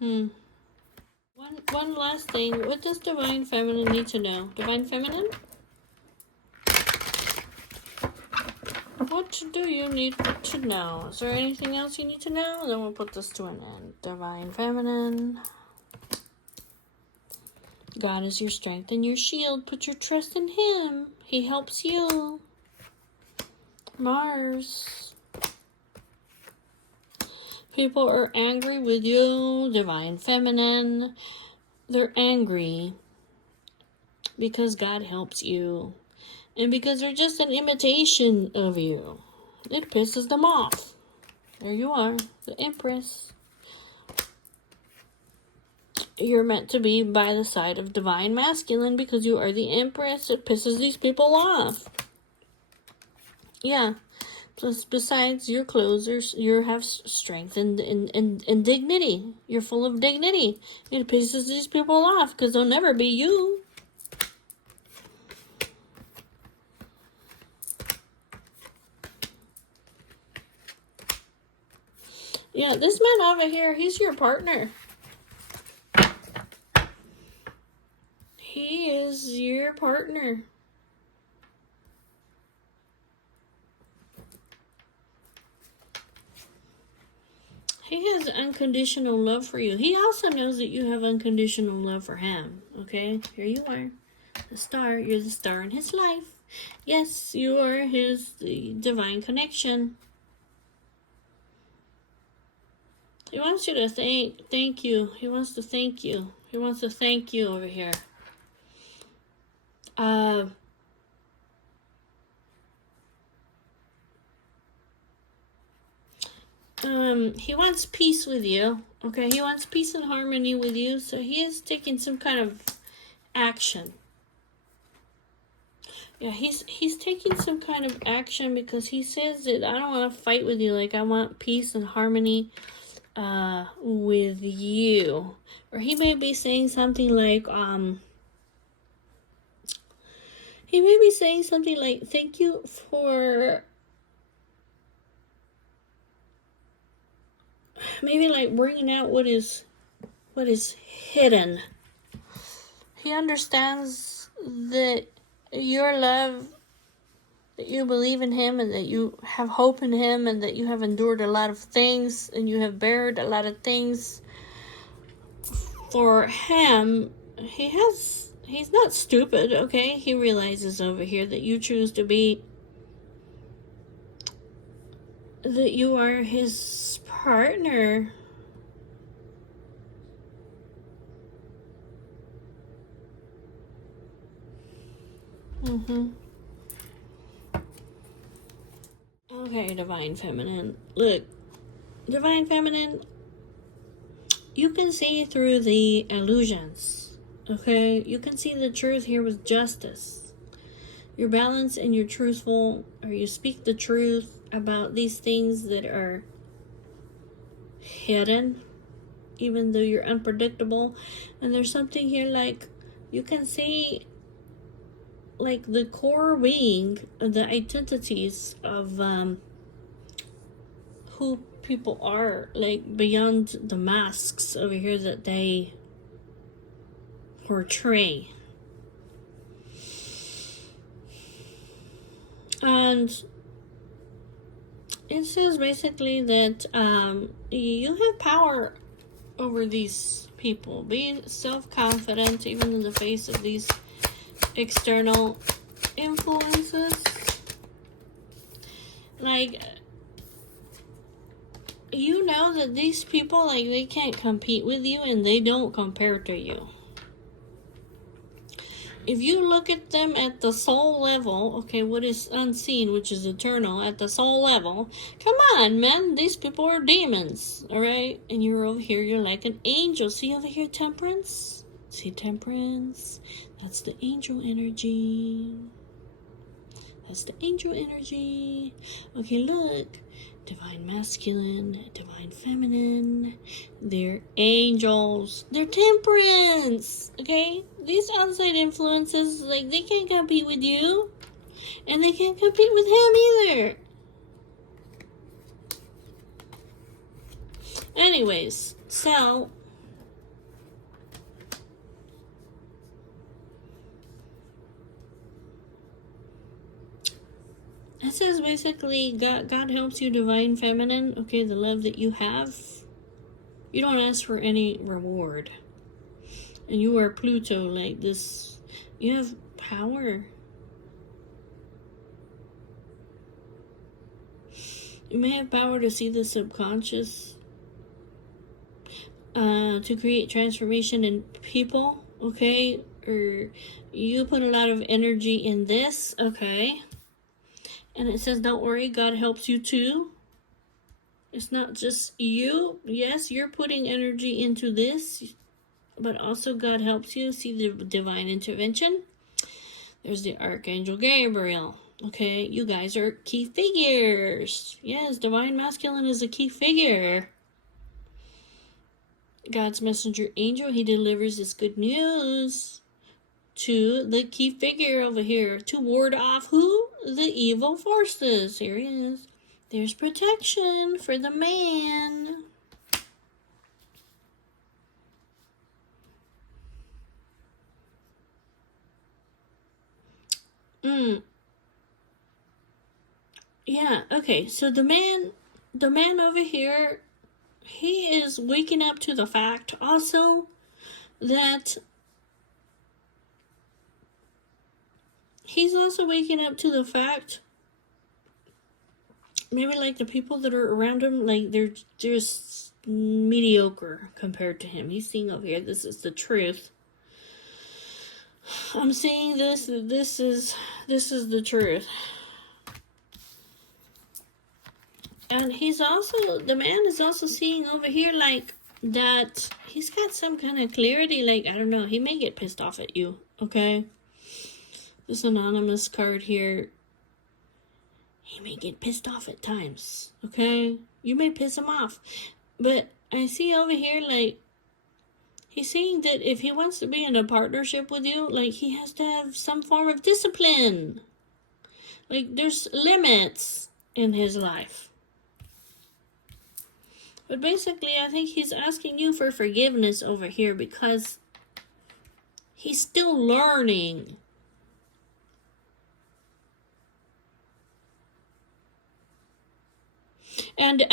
One last thing. What does Divine Feminine need to know? Divine Feminine? What do you need to know? Is there anything else you need to know? Then we'll put this to an end. Divine Feminine. God is your strength and your shield. Put your trust in Him. He helps you. Mars. People are angry with you. Divine Feminine. They're angry because God helps you. And because they're just an imitation of you. It pisses them off. There you are, the Empress. You're meant to be by the side of Divine Masculine because you are the Empress. It pisses these people off. Yeah. Plus, besides your clothes, you have strength and dignity. You're full of dignity. It pisses these people off because they'll never be you. Yeah, this man over here, he's your partner. He is your partner. He has unconditional love for you. He also knows that you have unconditional love for him. Okay? Here you are. The star. You're the star in his life. Yes, you are his divine connection. He wants you to thank you. He wants to thank you. He wants to thank you over here. He wants peace with you. Okay, he wants peace and harmony with you. So he is taking some kind of action. Yeah, he's taking some kind of action because he says that I don't want to fight with you. Like, I want peace and harmony with you. Or he may be saying something like, thank you for, maybe like bringing out what is hidden. He understands that your love, that you believe in him and that you have hope in him and that you have endured a lot of things and you have bared a lot of things for him. He's not stupid, okay? He realizes over here that you choose to be, that you are his partner. Okay, Divine Feminine. Look, Divine Feminine, you can see through the illusions, okay? You can see the truth here with justice. You're balanced and you're truthful, or you speak the truth about these things that are hidden, even though you're unpredictable. And there's something here like, you can see like the core being, the identities of who people are, like beyond the masks over here that they portray. And it says basically that you have power over these people. Be self-confident even in the face of these external influences. Like, you know that these people, like, they can't compete with you and they don't compare to you. If you look at them at the soul level, okay, what is unseen, which is eternal, at the soul level, come on, man, these people are demons, alright? And you're over here, you're like an angel. See over here, Temperance? See Temperance? That's the angel energy. That's the angel energy. Okay, look. divine masculine, divine feminine, they're angels, they're temperance, okay? These outside influences, like, they can't compete with you, and they can't compete with him either. Anyways, so it says basically God helps you, divine feminine, okay, the love that you have. You don't ask for any reward. And you are Pluto, like this. You have power. You may have power to see the subconscious, to create transformation in people, okay? Or you put a lot of energy in this, okay? And it says, don't worry, God helps you too. It's not just you. Yes, you're putting energy into this, but also God helps you see the divine intervention. There's the Archangel Gabriel. Okay, you guys are key figures. Yes, divine masculine is a key figure. God's messenger angel, he delivers this good news to the key figure over here to ward off who? The evil forces. Here he is. There's protection for the man. Yeah, okay. So the man over here, he is waking up to the fact also that he's also waking up to the fact, maybe like the people that are around him, like they're just mediocre compared to him. He's seeing over here, this is the truth. I'm seeing this is the truth. And he's also, the man is also seeing over here, like, that he's got some kind of clarity, like, I don't know, he may get pissed off at you, okay? This anonymous card here, he may get pissed off at times, okay? You may piss him off. But I see over here, like, he's saying that if he wants to be in a partnership with you, like, he has to have some form of discipline. Like, there's limits in his life. But basically, I think he's asking you for forgiveness over here because he's still learning. And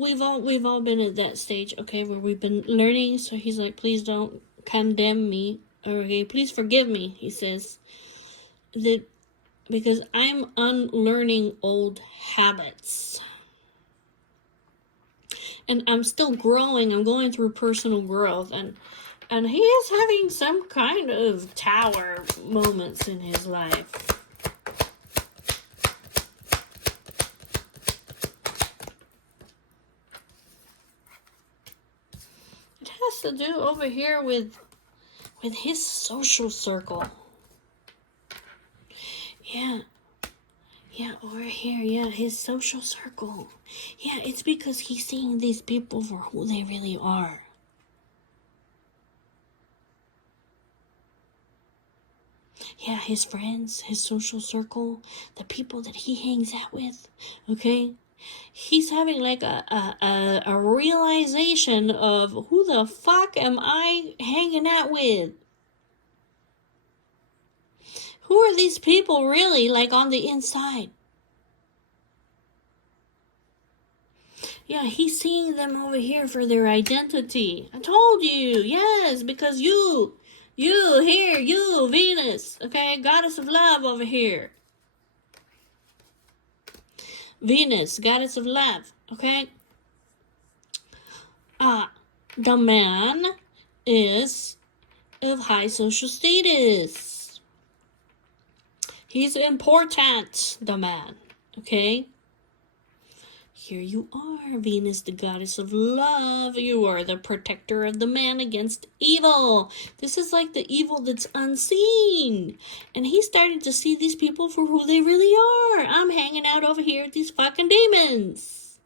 we've all been at that stage, okay, where we've been learning. So he's like, please don't condemn me, okay, please forgive me. He says that because I'm unlearning old habits. And I'm still growing. I'm going through personal growth. And he is having some kind of tower moments in his life. It has to do over here with his social circle. Yeah, over here, yeah, his social circle. Yeah, it's because he's seeing these people for who they really are. Yeah, his friends, his social circle, the people that he hangs out with, okay? He's having like a realization of who the fuck am I hanging out with? Who are these people really, like, on the inside? Yeah, he's seeing them over here for their identity. I told you, yes, because you here, you, Venus, okay, goddess of love over here. Venus, goddess of love, okay? The man is of high social status. He's important, the man, okay? Here you are, Venus, the goddess of love. You are the protector of the man against evil. This is like the evil that's unseen. And he's starting to see these people for who they really are. I'm hanging out over here with these fucking demons.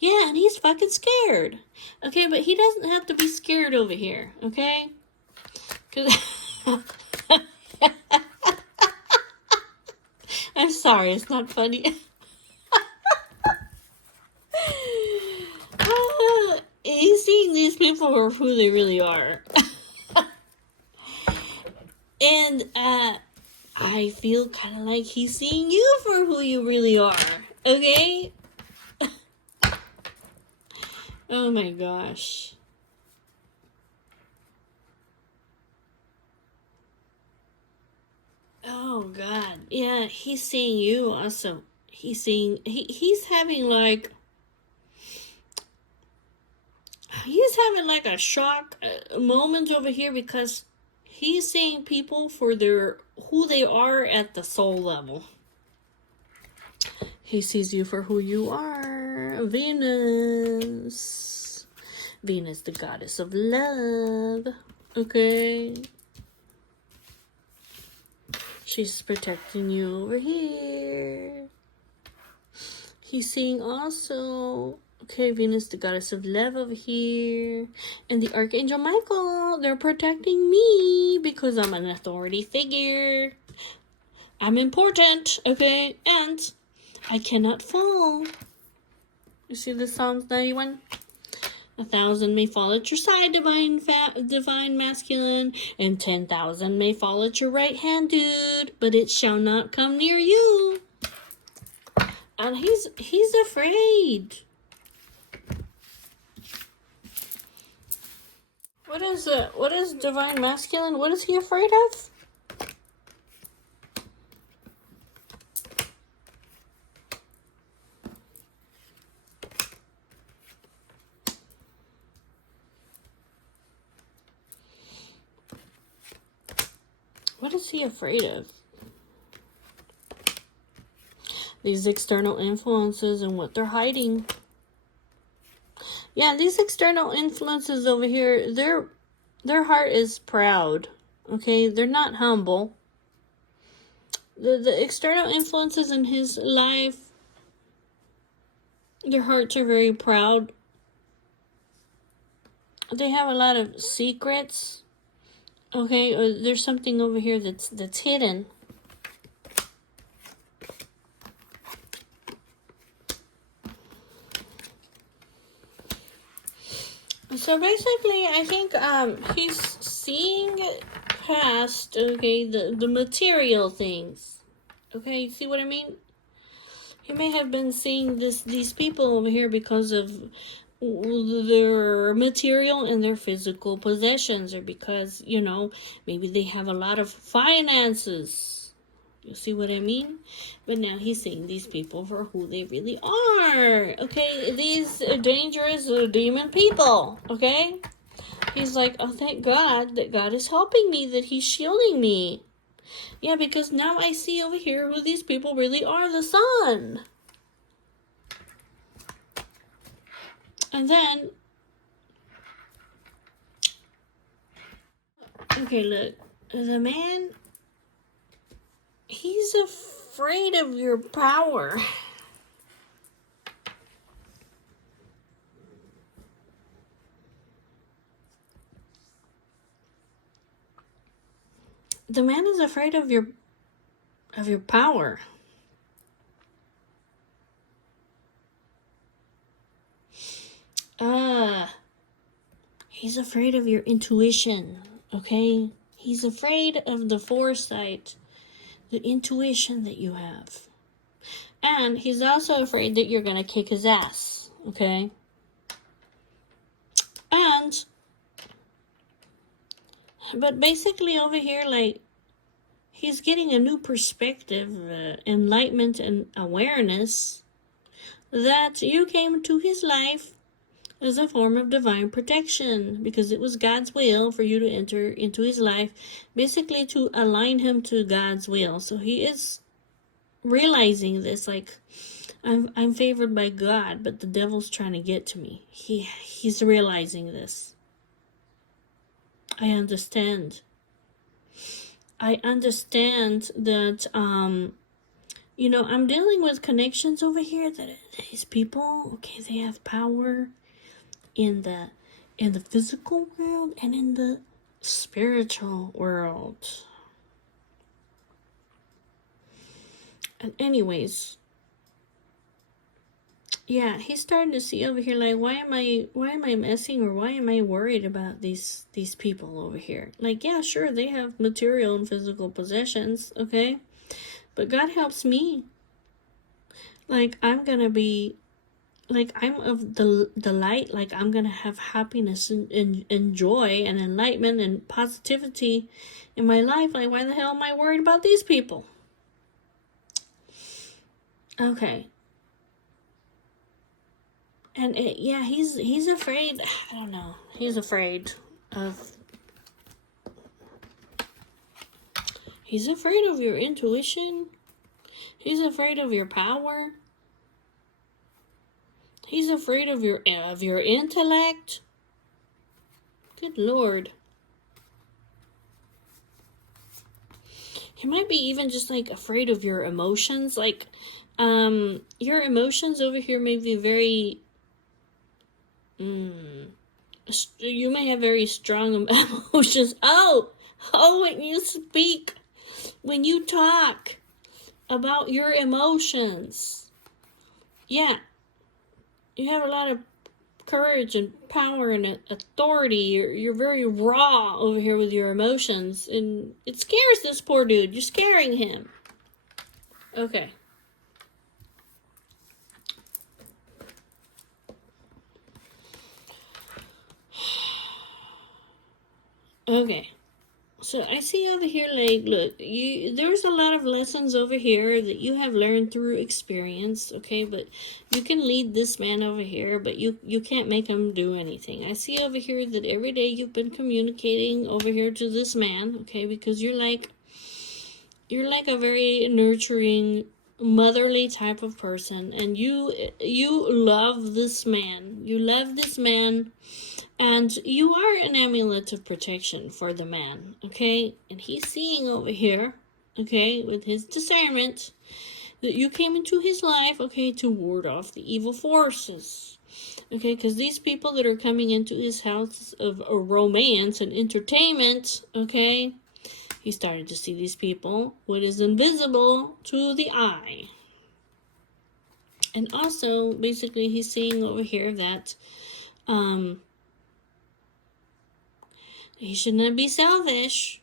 Yeah, and he's fucking scared. Okay, but he doesn't have to be scared over here, okay? Cause I'm sorry, it's not funny. He's seeing these people for who they really are. And I feel kind of like he's seeing you for who you really are, okay? Oh my gosh. Oh god. Yeah, he's seeing you also. He's having like a shock moment over here because he's seeing people for their who they are at the soul level. He sees you for who you are. Venus. Venus, the goddess of love. Okay. She's protecting you over here. He's seeing also, okay, Venus, the goddess of love over here. And the Archangel Michael. They're protecting me because I'm an authority figure. I'm important, okay? And I cannot fall. You see the Psalms 91? 1,000 may fall at your side, divine masculine, and 10,000 may fall at your right hand, dude, but it shall not come near you. And he's afraid. What is divine masculine? What is he afraid of? What is he afraid of? These external influences and what they're hiding. Yeah, these external influences over here, their heart is proud. Okay, they're not humble. The external influences in his life, their hearts are very proud. They have a lot of secrets. Okay, there's something over here that's hidden. So basically, I think he's seeing past, okay, the material things. Okay, you see what I mean? He may have been seeing these people over here because of their material and their physical possessions, or because, you know, maybe they have a lot of finances. You see what I mean? But now he's seeing these people for who they really are. Okay, these dangerous demon people. Okay, he's like, oh, thank God that God is helping me, that he's shielding me. Yeah, because now I see over here who these people really are, the sun. And then, okay, look, the man, he's afraid of your power. The man is afraid of your power. He's afraid of your intuition, okay? He's afraid of the foresight, the intuition that you have. And he's also afraid that you're going to kick his ass, okay? But basically over here, like, he's getting a new perspective, enlightenment, and awareness that you came to his life as a form of divine protection, because it was God's will for you to enter into his life, basically to align him to God's will. So he is realizing this, like, I'm favored by God, but the devil's trying to get to me. He's realizing this. I understand. I understand that You know, I'm dealing with connections over here that these people, okay, they have power in the physical world and in the spiritual world. And anyways, yeah, he's starting to see over here, like, why am I messing, or why am I worried about these people over here? Like, yeah, sure, they have material and physical possessions, okay? But God helps me. Like, I'm gonna be, like, I'm of the light. Like, I'm gonna have happiness and joy and enlightenment and positivity in my life. Like, why the hell am I worried about these people? Okay. And yeah, he's afraid. I don't know. He's afraid of. He's afraid of your intuition. He's afraid of your power. He's afraid of your intellect. Good Lord. He might be even just like afraid of your emotions. Like, your emotions over here may be very. You may have very strong emotions. Oh, when you speak, when you talk about your emotions, yeah, you have a lot of courage and power and authority. You're very raw over here with your emotions, and it scares this poor dude. You're scaring him. Okay. Okay. So I see over here, like, look, there's a lot of lessons over here that you have learned through experience, okay? But you can lead this man over here, but you can't make him do anything. I see over here that every day you've been communicating over here to this man, okay? Because you're like a very nurturing, motherly type of person, and you love this man. You love this man. And you are an amulet of protection for the man, okay? And he's seeing over here, okay, with his discernment, that you came into his life, okay, to ward off the evil forces, okay? Because these people that are coming into his house of romance and entertainment, okay, he started to see these people, what is invisible to the eye. And also, basically, he's seeing over here that, he should not be selfish,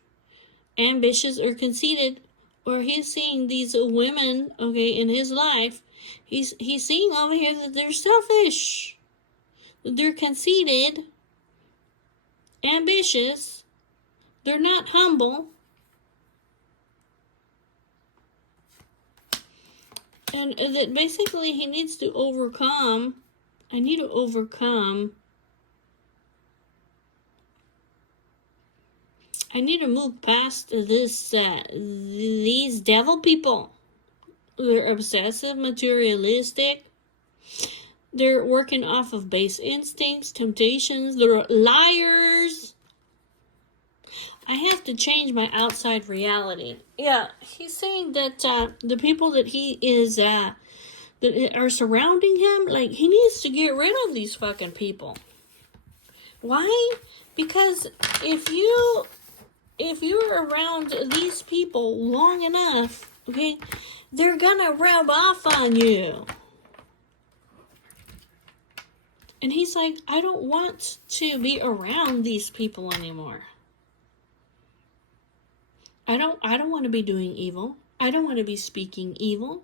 ambitious, or conceited. Or he's seeing these women, okay, in his life. He's seeing over here that they're selfish, that they're conceited, ambitious. They're not humble. And that basically he needs to overcome. I need to overcome. I need to move past these devil people. They're obsessive, materialistic. They're working off of base instincts, temptations. They're liars. I have to change my outside reality. Yeah, he's saying that the people that he is, that are surrounding him, like, he needs to get rid of these fucking people. Why? Because if you're around these people long enough, okay, they're gonna rub off on you. And he's like, I don't want to be around these people anymore. I don't want to be doing evil. I don't want to be speaking evil.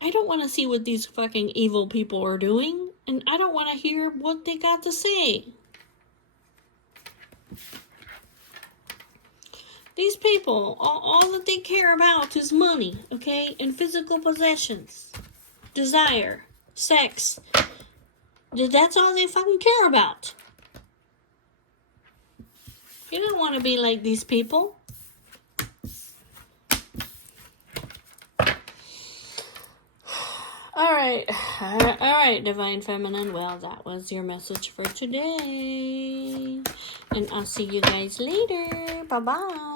I don't want to see what these fucking evil people are doing. And I don't want to hear what they got to say. These people, all that they care about is money, okay? And physical possessions. Desire. Sex. That's all they fucking care about. You don't want to be like these people. Alright, Divine Feminine. Well, that was your message for today. And I'll see you guys later. Bye-bye.